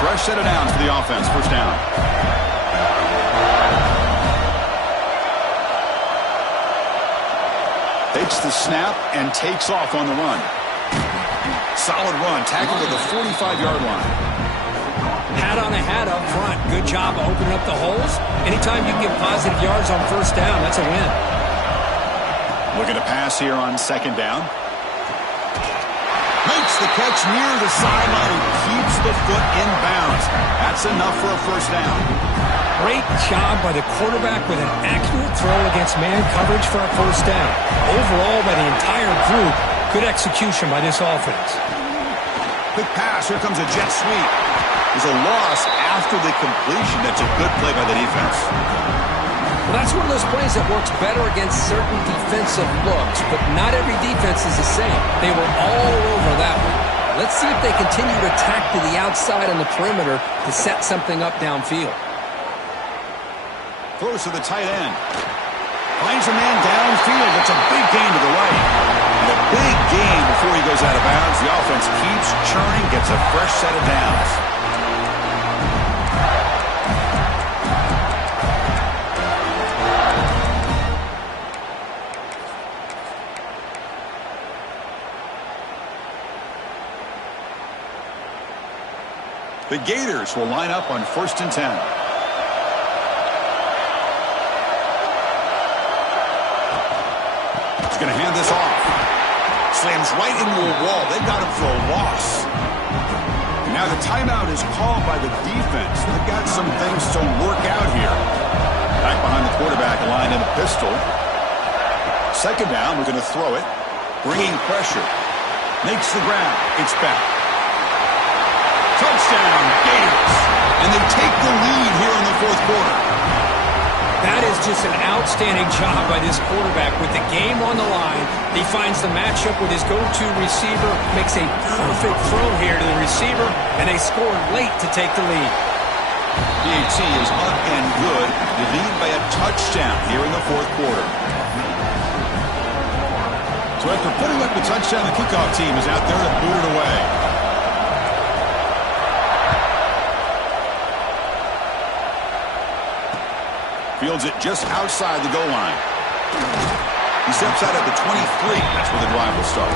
Fresh set of downs for the offense. First down. Takes the snap and takes off on the run. Solid run. Tackled at the 45-yard line. Hat on a hat up front. Good job of opening up the holes. Anytime you can get positive yards on first down, that's a win. Looking to pass here on 2nd down. Makes the catch near the sideline and keeps the foot in bounds. That's enough for a first down. Great job by the quarterback with an accurate throw against man coverage for a first down. Overall, by the entire group, good execution by this offense. Quick pass. Here comes a jet sweep. There's a loss after the completion. That's a good play by the defense. Well, that's one of those plays that works better against certain defensive looks, but not every defense is the same. They were all over that one. Let's see if they continue to attack to the outside on the perimeter to set something up downfield. Throws to the tight end. Finds a man downfield. It's a big gain to the right. And a big gain before he goes out of bounds. The offense keeps churning, gets a fresh set of downs. The Gators will line up on 1st and 10. He's going to hand this off. Slams right into a wall. They got him for a loss. And now the timeout is called by the defense. They've got some things to work out here. Back behind the quarterback, line in a pistol. 2nd down, we're going to throw it. Bringing pressure. Makes the grab. It's back. Touchdown, Gators. And they take the lead here in the 4th quarter. That is just an outstanding job by this quarterback. With the game on the line, he finds the matchup with his go-to receiver, makes a perfect throw here to the receiver, and they score late to take the lead. PAT is up and good. The lead by a touchdown here in the 4th quarter. So after putting up the touchdown, the kickoff team is out there to boot it away. Fields it just outside the goal line. He steps out at the 23. That's where the drive will start.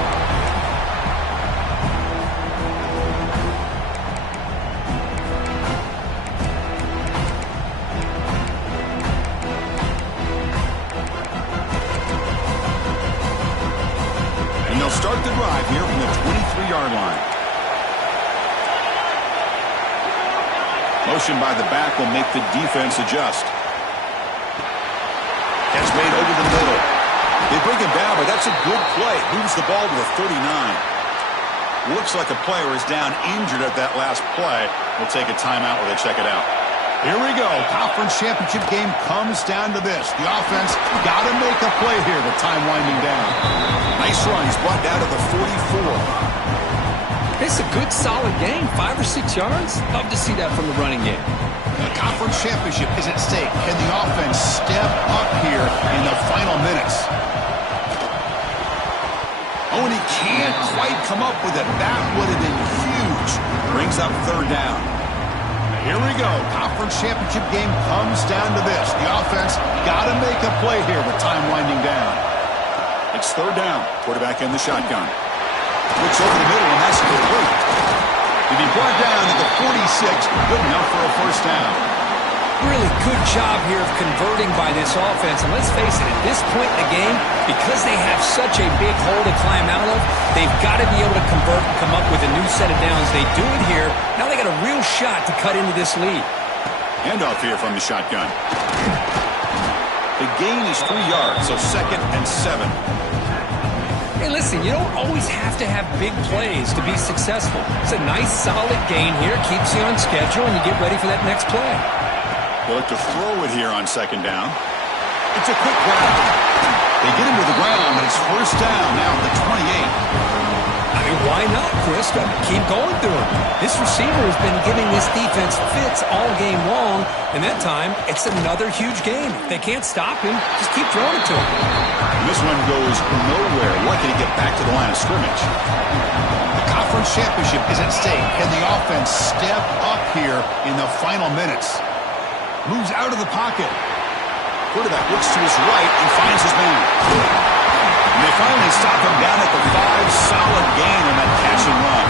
And they'll start the drive here from the 23-yard line. Motion by the back will make the defense adjust. Catch made over the middle. They bring him down, but that's a good play. Moves the ball to the 39. Looks like a player is down injured at that last play. We'll take a timeout while they check it out. Here we go. Conference championship game comes down to this. The offense got to make a play here with time winding down. Nice run. He's brought down to the 44. It's a good, solid game. 5 or 6 yards. Love to see that from the running game. The conference championship is at stake. Can the offense step up here in the final minutes? Oh, and he can't quite come up with it. That would have been huge. Brings up 3rd down. Here we go. Conference championship game comes down to this. The offense got to make a play here with time winding down. It's 3rd down. Quarterback in the shotgun. Looks over the middle, and that's complete. He'll be brought down at the 46. Good enough for a first down. Really good job here of converting by this offense. And let's face it, at this point in the game, because they have such a big hole to climb out of, they've got to be able to convert and come up with a new set of downs. They do it here. Now they got a real shot to cut into this lead. Handoff here from the shotgun. The gain is 3 yards, so 2nd and 7. Hey, listen, you don't always have to have big plays to be successful. It's a nice, solid gain here. Keeps you on schedule, and you get ready for that next play. They look to throw it here on second down. It's a quick grab. They get him to the ground, but it's first down now at the 28. I mean, why not, Chris? Keep going through him. This receiver has been giving this defense fits all game long, and that time, it's another huge gain. If they can't stop him, just keep throwing it to him. And this one goes nowhere. Lucky to get back to the line of scrimmage. The conference championship is at stake. Can the offense step up here in the final minutes? Moves out of the pocket. Quarterback looks to his right and finds his man. And they finally stop him down at the 5. Solid gain on that catch and run.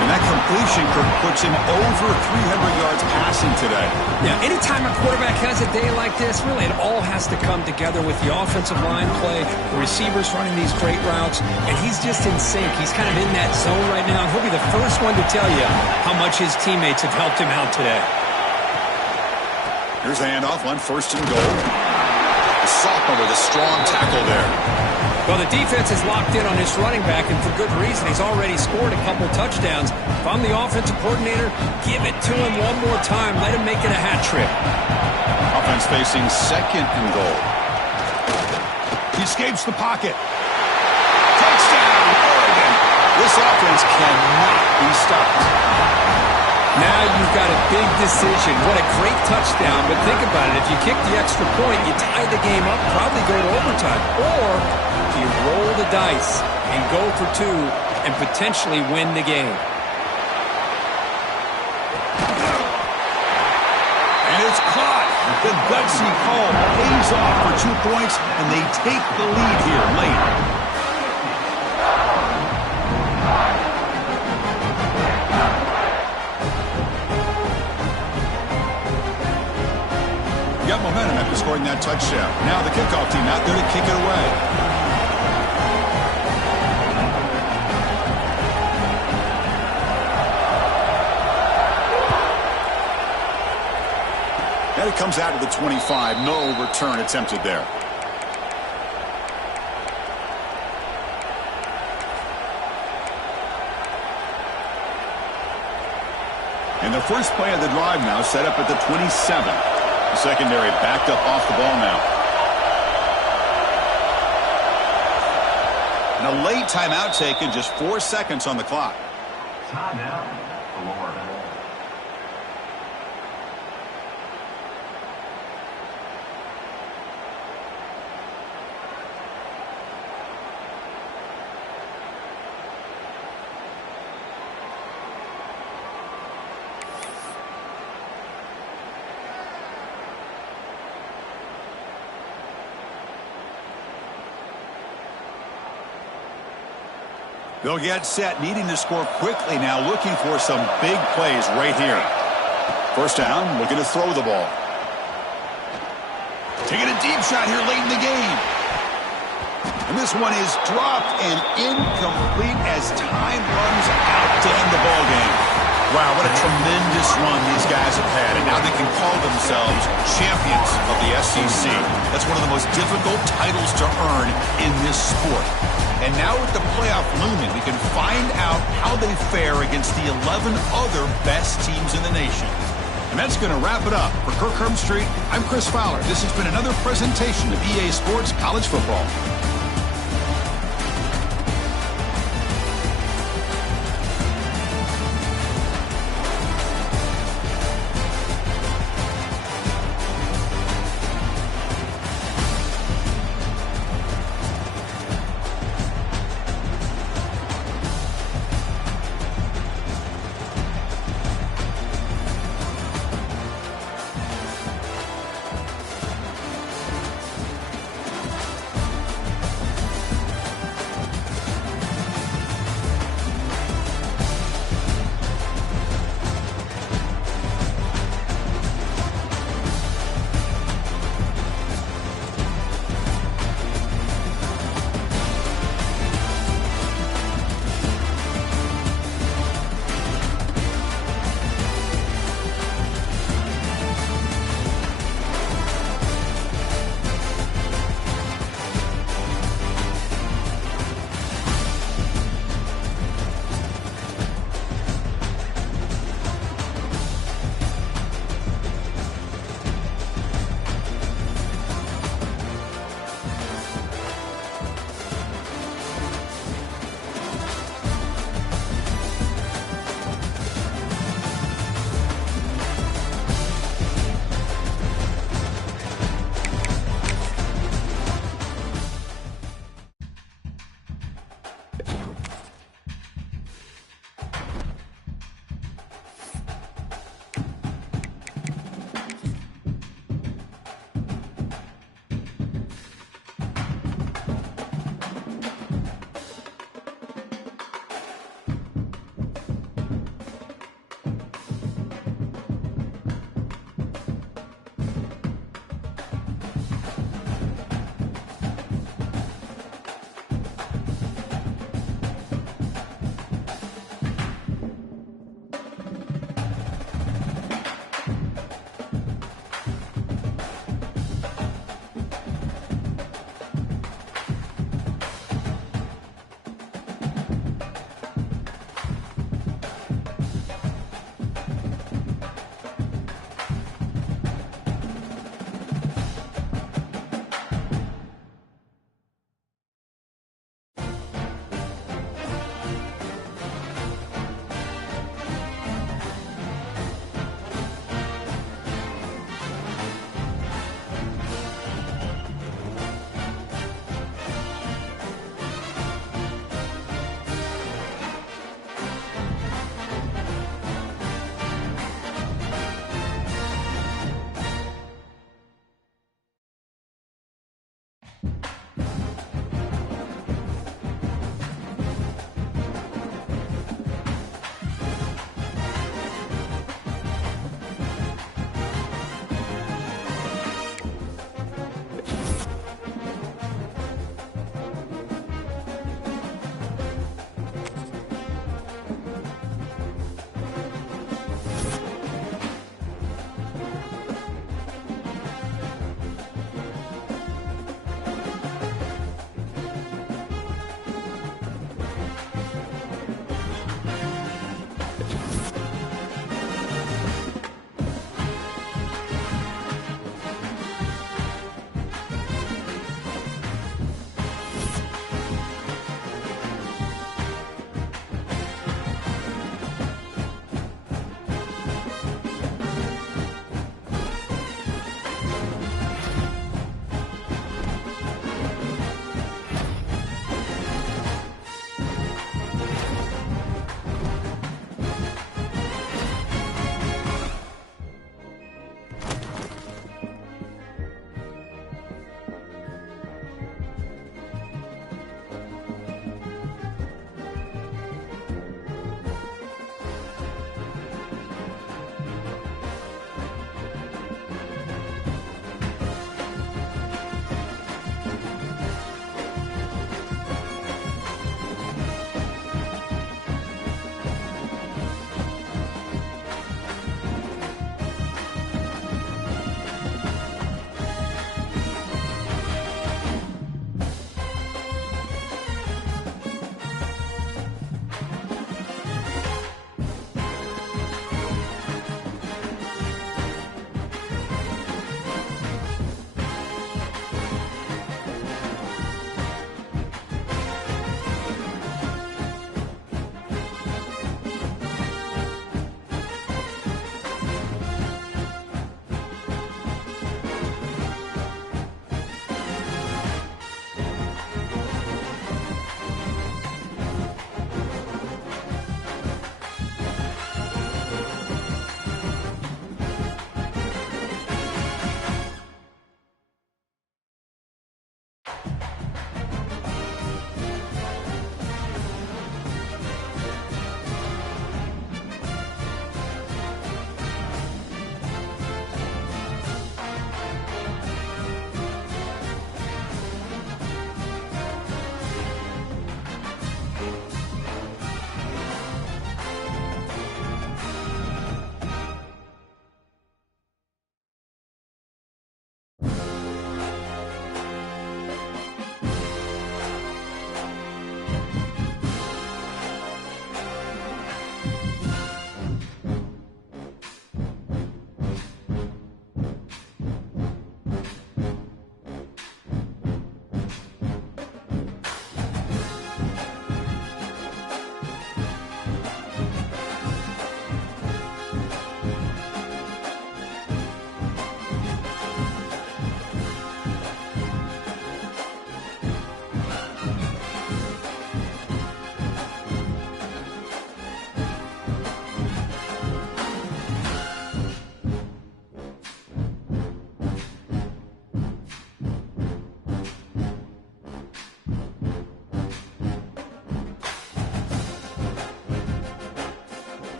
And that completion, Kirk, puts him over 300 yards passing today. Yeah, anytime a quarterback has a day like this, really it all has to come together with the offensive line play, the receivers running these great routes, and he's just in sync. He's kind of in that zone right now, and he'll be the first one to tell you how much his teammates have helped him out today. Here's a handoff on first and goal. The sophomore with a strong tackle there. Well, the defense is locked in on this running back, and for good reason. He's already scored a couple touchdowns. If I'm the offensive coordinator, give it to him one more time. Let him make it a hat trick. Offense facing second and goal. He escapes the pocket. Touchdown, Oregon. This offense cannot be stopped. Now you've got a big decision. What a great touchdown, but think about it. If you kick the extra point, you tie the game up, probably go to overtime. Or you roll the dice and go for 2 and potentially win the game. And it's caught. The gutsy call pays off for 2 points, and they take the lead here late. Got momentum after scoring that touchdown. Now the kickoff team out there to kick it away. And it comes out to the 25. No return attempted there. And the first play of the drive now set up at the 27. The secondary backed up off the ball now. And a late timeout taken, just 4 seconds on the clock. Timeout, Florida. They'll get set, needing to score quickly now, looking for some big plays right here. First down, looking to throw the ball. Taking a deep shot here late in the game. And this one is dropped and incomplete as time runs out to end the ball game. Wow, what a tremendous run these guys have had, and now they can call themselves champions of the SEC. That's one of the most difficult titles to earn in this sport. And now with the playoff looming, we can find out how they fare against the 11 other best teams in the nation. And that's going to wrap it up. For Kirk Street, I'm Chris Fowler. This has been another presentation of EA Sports College Football.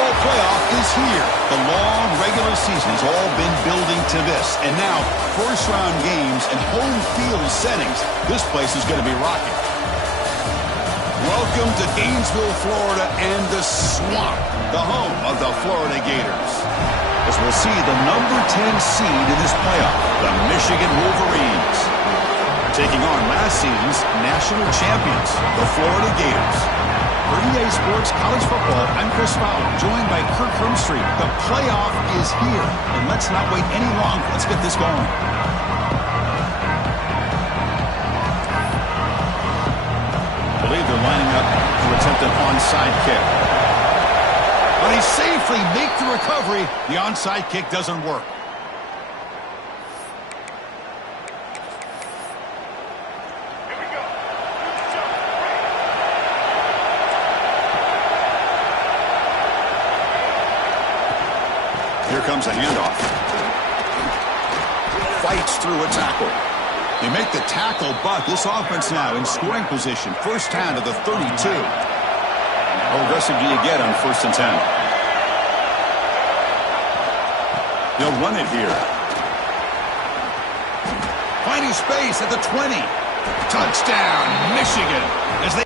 football playoff is here. The long regular season's all been building to this. And now, first-round games and home field settings. This place is going to be rocking. Welcome to Gainesville, Florida, and the Swamp, the home of the Florida Gators. As we'll see the number 10 seed in this playoff, the Michigan Wolverines, taking on last season's national champions, the Florida Gators. For EA Sports College Football, I'm Chris Fowler, joined by Kirk Hermstreet. The playoff is here, and let's not wait any longer. Let's get this going. I believe they're lining up to attempt an onside kick. But he safely makes the recovery. The onside kick doesn't work. Here comes a handoff. Fights through a tackle. They make the tackle, but this offense now in scoring position. First down to the 32. How aggressive do you get on 1st and 10? They'll run it here. Finding space at the 20. Touchdown, Michigan. As they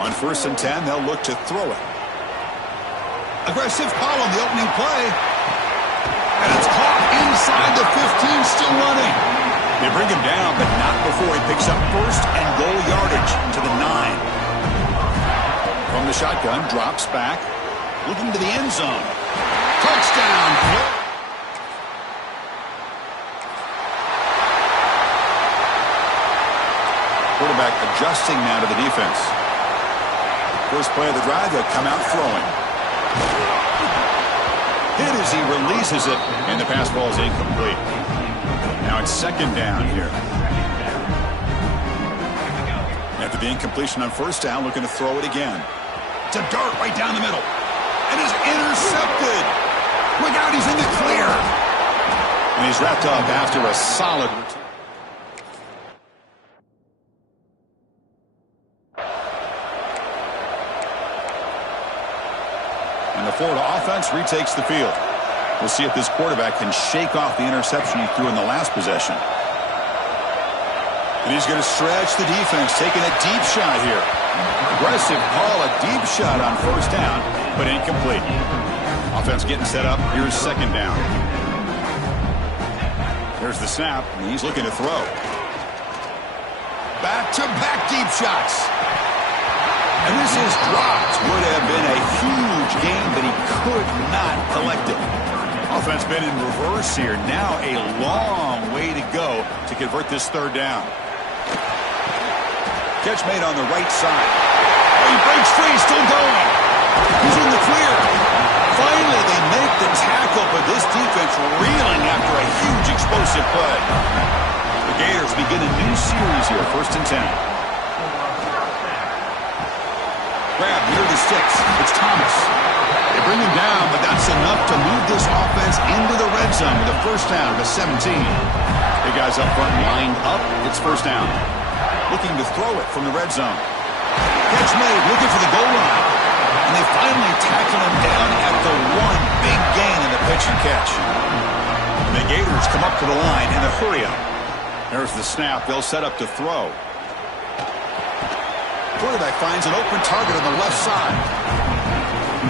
on 1st and 10, they'll look to throw it. Aggressive call on the opening play. And it's caught inside the 15, still running. They bring him down, but not before he picks up 1st and goal yardage to the 9. From the shotgun, drops back, looking to the end zone. Touchdown. Quarterback adjusting now to the defense. First play of the drive, they'll come out throwing. Hit as he releases it, and the pass ball is incomplete. Now it's 2nd down here. After the incompletion on 1st down, looking to throw it again. It's a dart right down the middle. And is intercepted. Look out, he's in the clear. And he's wrapped up after a solid return. And the Florida offense retakes the field. We'll see if this quarterback can shake off the interception he threw in the last possession. And he's going to stretch the defense, taking a deep shot here. Aggressive call, a deep shot on 1st down, but incomplete. Offense getting set up. Here's 2nd down. There's the snap, and he's looking to throw. Back-to-back deep shots. And this is dropped. Would have been a huge gain, but he could not collect it. Offense been in reverse here. Now a long way to go to convert this 3rd down. Catch made on the right side. Oh, he breaks free, still going. He's in the clear. Finally, they make the tackle, but this defense reeling after a huge explosive play. The Gators begin a new series here, 1st and 10. Grab near the sticks. It's Thomas. They bring him down, but that's enough to move this offense into the red zone with a 1st down to 17. The guys up front lined up. It's 1st down. Looking to throw it from the red zone. Catch made, looking for the goal line. And they finally tackle him down after one big gain in the pitch and catch. And the Gators come up to the line in a hurry-up. There's the snap. They'll set up to throw. Quarterback finds an open target on the left side.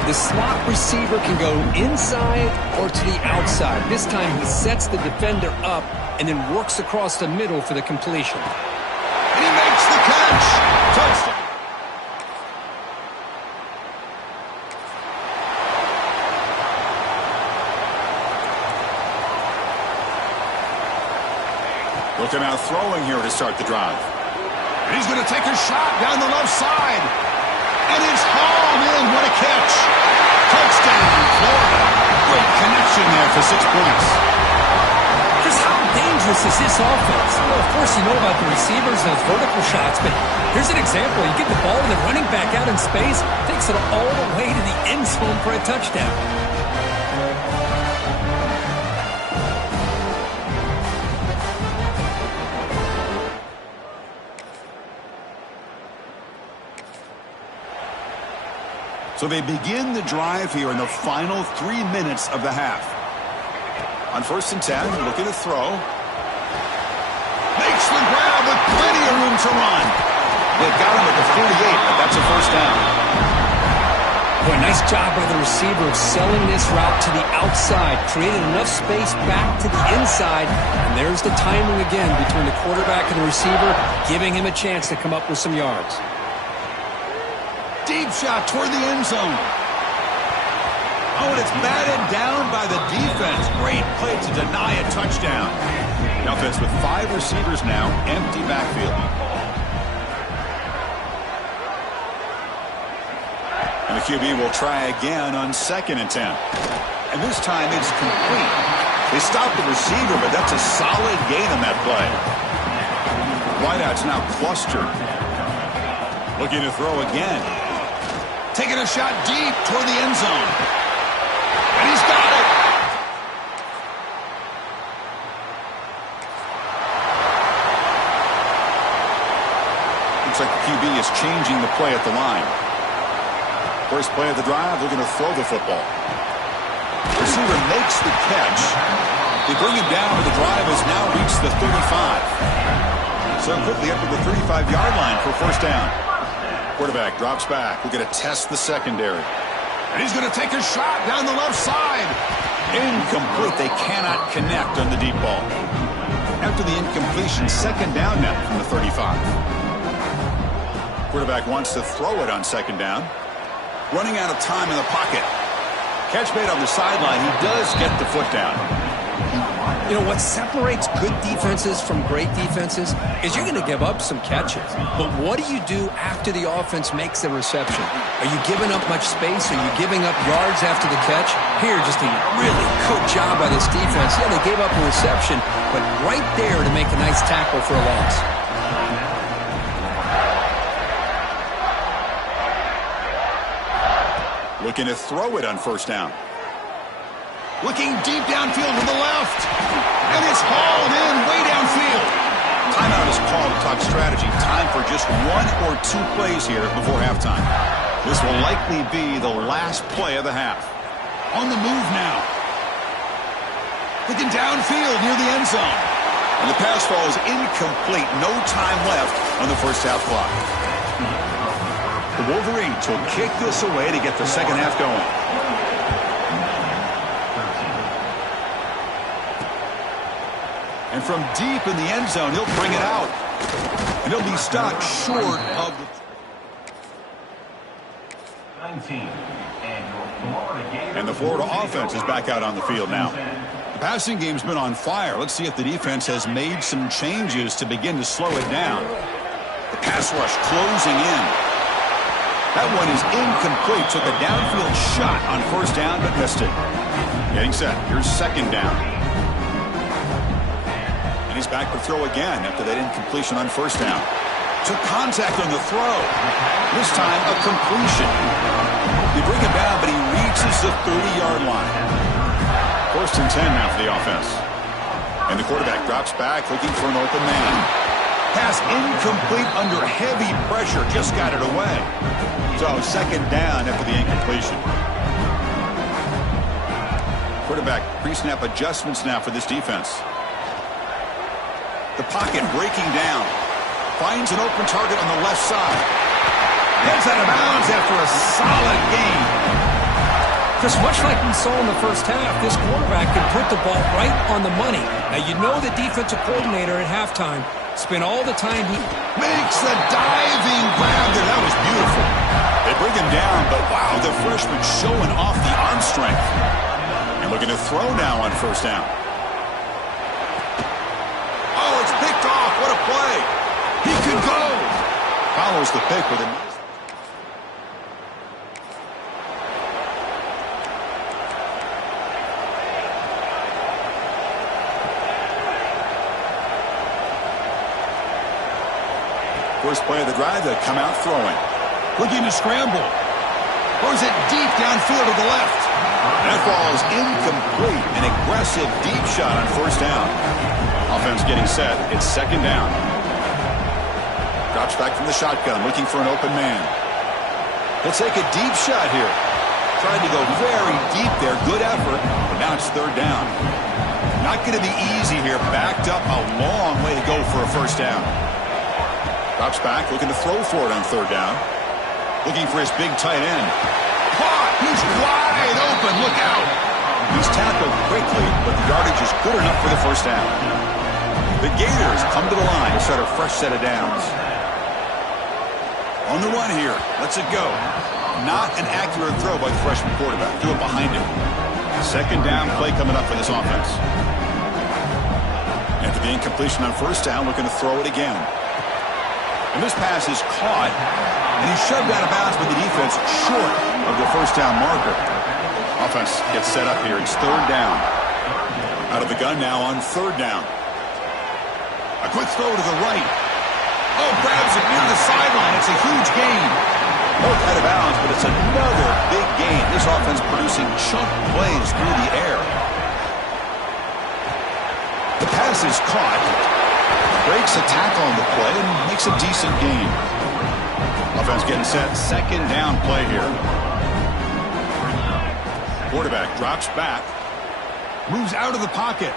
The slot receiver can go inside or to the outside. This time he sets the defender up and then works across the middle for the completion. And he makes the catch. Touchdown. Looking out throwing here to start the drive. And he's going to take a shot down the left side. And it's hauled in. What a catch. Touchdown, Florida. Great connection there for 6 points. Just how dangerous is this offense? Well, of course, you know about the receivers and those vertical shots, but here's an example. You get the ball and the running back out in space, takes it all the way to the end zone for a touchdown. So they begin the drive here in the final 3 minutes of the half. On 1st and 10, looking to throw. Makes the grab with plenty of room to run. They've got him at the 48, but that's a first down. Boy, nice job by the receiver of selling this route to the outside. Created enough space back to the inside. And there's the timing again between the quarterback and the receiver, giving him a chance to come up with some yards. Deep shot toward the end zone. Oh, and it's batted down by the defense. Great play to deny a touchdown. The offense with 5 receivers now, empty backfield. And the QB will try again on 2nd and 10. And this time it's complete. They stopped the receiver, but that's a solid gain on that play. Wideout's now clustered. Looking to throw again. Taking a shot deep toward the end zone. And he's got it. Looks like the QB is changing the play at the line. First play of the drive, they're going to throw the football. Receiver makes the catch. They bring him down, but the drive has now reached the 35. So quickly up to the 35-yard line for first down. Quarterback drops back. We're going to test the secondary. And he's going to take a shot down the left side. Incomplete. They cannot connect on the deep ball. After the incompletion, 2nd down now from the 35. Quarterback wants to throw it on 2nd down. Running out of time in the pocket. Catch made on the sideline. He does get the foot down. You know, what separates good defenses from great defenses is you're going to give up some catches. But what do you do after the offense makes the reception? Are you giving up much space? Are you giving up yards after the catch? Here, just a really good job by this defense. Yeah, they gave up a reception, but right there to make a nice tackle for a loss. Looking to throw it on 1st down. Looking deep downfield to the left. And it's hauled in way downfield. Timeout is called to talk strategy. Time for just 1 or 2 plays here before halftime. This will likely be the last play of the half. On the move now. Looking downfield near the end zone. And the pass ball is incomplete. No time left on the first half clock. The Wolverines will kick this away to get the second half going. And from deep in the end zone, he'll bring it out. And he'll be stopped short of the... 19. And the Florida offense is back out on the field now. The passing game's been on fire. Let's see if the defense has made some changes to begin to slow it down. The pass rush closing in. That one is incomplete. Took a downfield shot on 1st down, but missed it. Getting set. Here's 2nd down. And he's back to throw again after that incompletion on 1st down. Took contact on the throw. This time, a completion. They bring him down, but he reaches the 30-yard line. 1st and 10 now for the offense. And the quarterback drops back, looking for an open man. Pass incomplete under heavy pressure. Just got it away. So 2nd down after the incompletion. Quarterback pre-snap adjustments now for this defense. The pocket breaking down. Finds an open target on the left side. Gets out of bounds after a solid gain. Chris, much like we saw in the first half, this quarterback can put the ball right on the money. Now, you know the defensive coordinator at halftime spent all the time he makes the diving grab there. That was beautiful. They bring him down, but wow, the freshman showing off the arm strength. And looking to throw now on 1st down. Oh, it's picked off. What a play. He could go. Follows the pick with a nice... First play of the drive, they come out throwing. Looking to scramble. Throws it deep downfield to the left. That ball is incomplete. An aggressive deep shot on 1st down. Offense getting set. It's 2nd down. Drops back from the shotgun, looking for an open man. He'll take a deep shot here. Tried to go very deep there. Good effort, but now it's third down. Not going to be easy here. Backed up a long way to go for a first down. Drops back, looking to throw for it on third down. Looking for his big tight end. Caught! He's wide open. Look out! He's tackled quickly, but the yardage is good enough for the first down. The Gators come to the line to start a fresh set of downs. On the run here. Lets it go. Not an accurate throw by the freshman quarterback. Threw it behind him. Second down play coming up for this offense. After the incompletion on first down, looking to throw it again. And this pass is caught, and he's shoved out of bounds with the defense short of the first down marker. Offense gets set up here. It's third down. Out of the gun now on third down. A quick throw to the right. Oh, grabs it near the sideline. It's a huge gain. Both out of bounds, but it's another big gain. This offense producing chunk plays through the air. The pass is caught. Breaks a tackle on the play and makes a decent gain. Offense getting set. Second down play here. Quarterback drops back. Moves out of the pocket.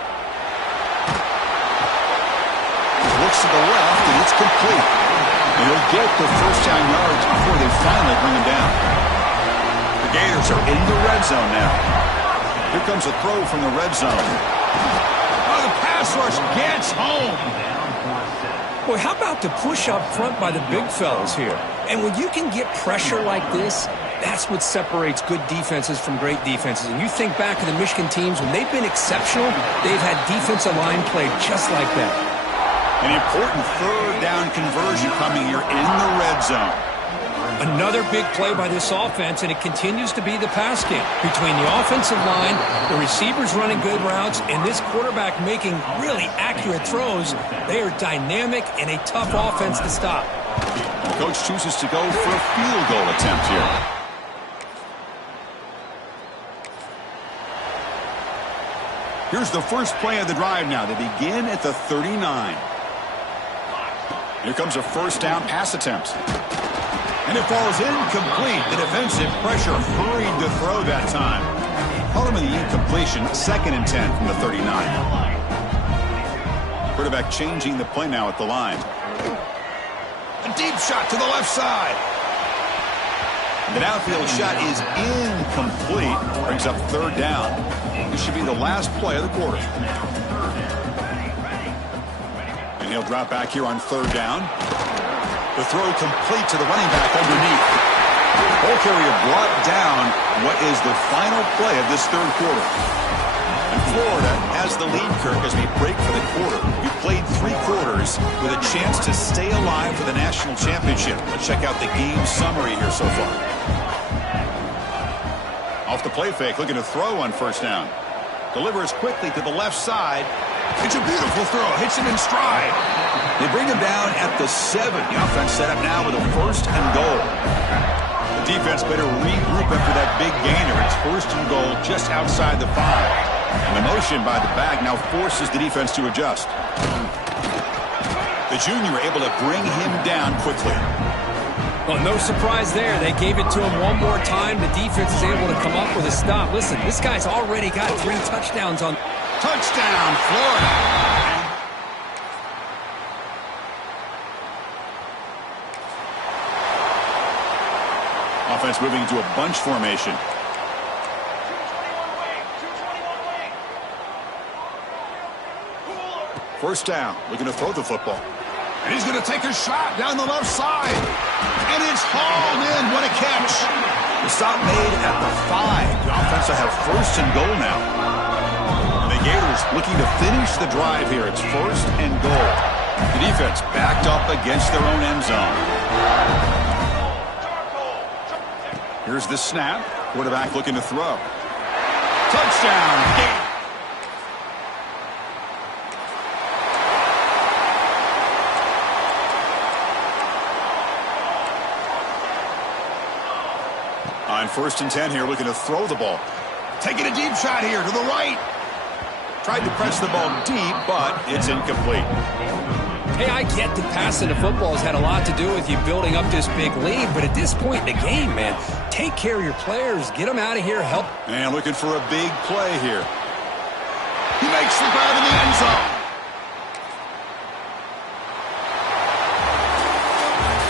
Looks to the left, and it's complete. And he'll get the first down yards before they finally bring him down. The Gators are in the red zone now. Here comes a throw from the red zone. Oh, the pass rush gets home. Boy, how about the push up front by the big fellas here? And when you can get pressure like this, that's what separates good defenses from great defenses. And you think back to the Michigan teams, when they've been exceptional, they've had defensive line play just like that. An important third down conversion coming here in the red zone. Another big play by this offense, and it continues to be the pass game. Between the offensive line, the receivers running good routes, and this quarterback making really accurate throws, they are dynamic and a tough offense to stop. The coach chooses to go for a field goal attempt here. Here's the first play of the drive now. They begin at the 39. Here comes a first down pass attempt. And it falls incomplete. The defensive pressure hurried to throw that time. Problem of the incompletion, 2nd and 10 from the 39. Quarterback changing the play now at the line. A deep shot to the left side. The downfield shot is incomplete. Brings up third down. This should be the last play of the quarter. And he'll drop back here on third down. The throw complete to the running back underneath. Ball carrier brought down what is the final play of this third quarter. And Florida has the lead, Kirk, as we break for the quarter. We played 3 quarters with a chance to stay alive for the national championship. Let's check out the game summary here so far. Off the play fake, looking to throw on first down. Delivers quickly to the left side. It's a beautiful throw. Hits him in stride. They bring him down at the 7. The offense set up now with a first and goal. The defense better regroup after that big gainer. It's first and goal just outside the 5. And the motion by the back now forces the defense to adjust. The junior able to bring him down quickly. Well, no surprise there. They gave it to him one more time. The defense is able to come up with a stop. Listen, this guy's already got 3 touchdowns on. Touchdown, Florida. Offense moving into a bunch formation. First down, looking to throw the football. And he's going to take a shot down the left side. And it's hauled in. What a catch. The stop made at the 5. The offense will have first and goal now. And the Gators looking to finish the drive here. It's first and goal. The defense backed up against their own end zone. Here's the snap. Quarterback looking to throw. Touchdown. On first and 10 here, looking to throw the ball. Taking a deep shot here to the right. Tried to press the ball deep, but it's incomplete. Hey, I get that passing the football has had a lot to do with you building up this big lead, but at this point in the game, man, take care of your players. Get them out of here. Help. And looking for a big play here. He makes the grab in the end zone.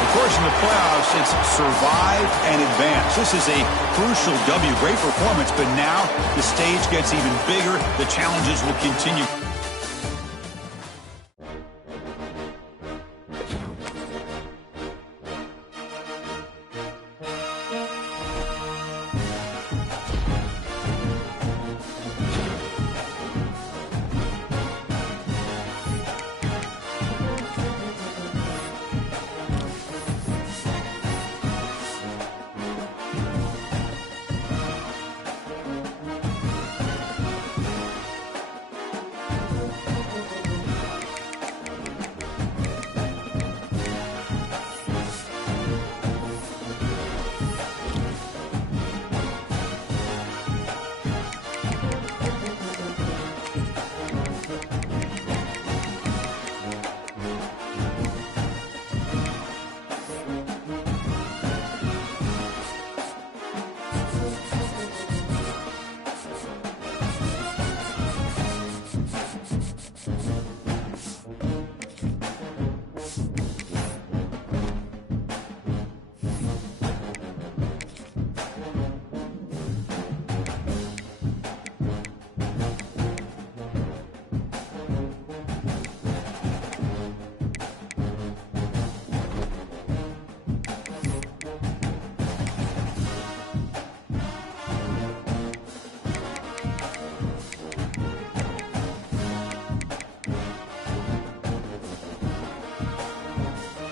Of course, in the playoffs, it's survive and advance. This is a crucial W. Great performance, but now the stage gets even bigger. The challenges will continue.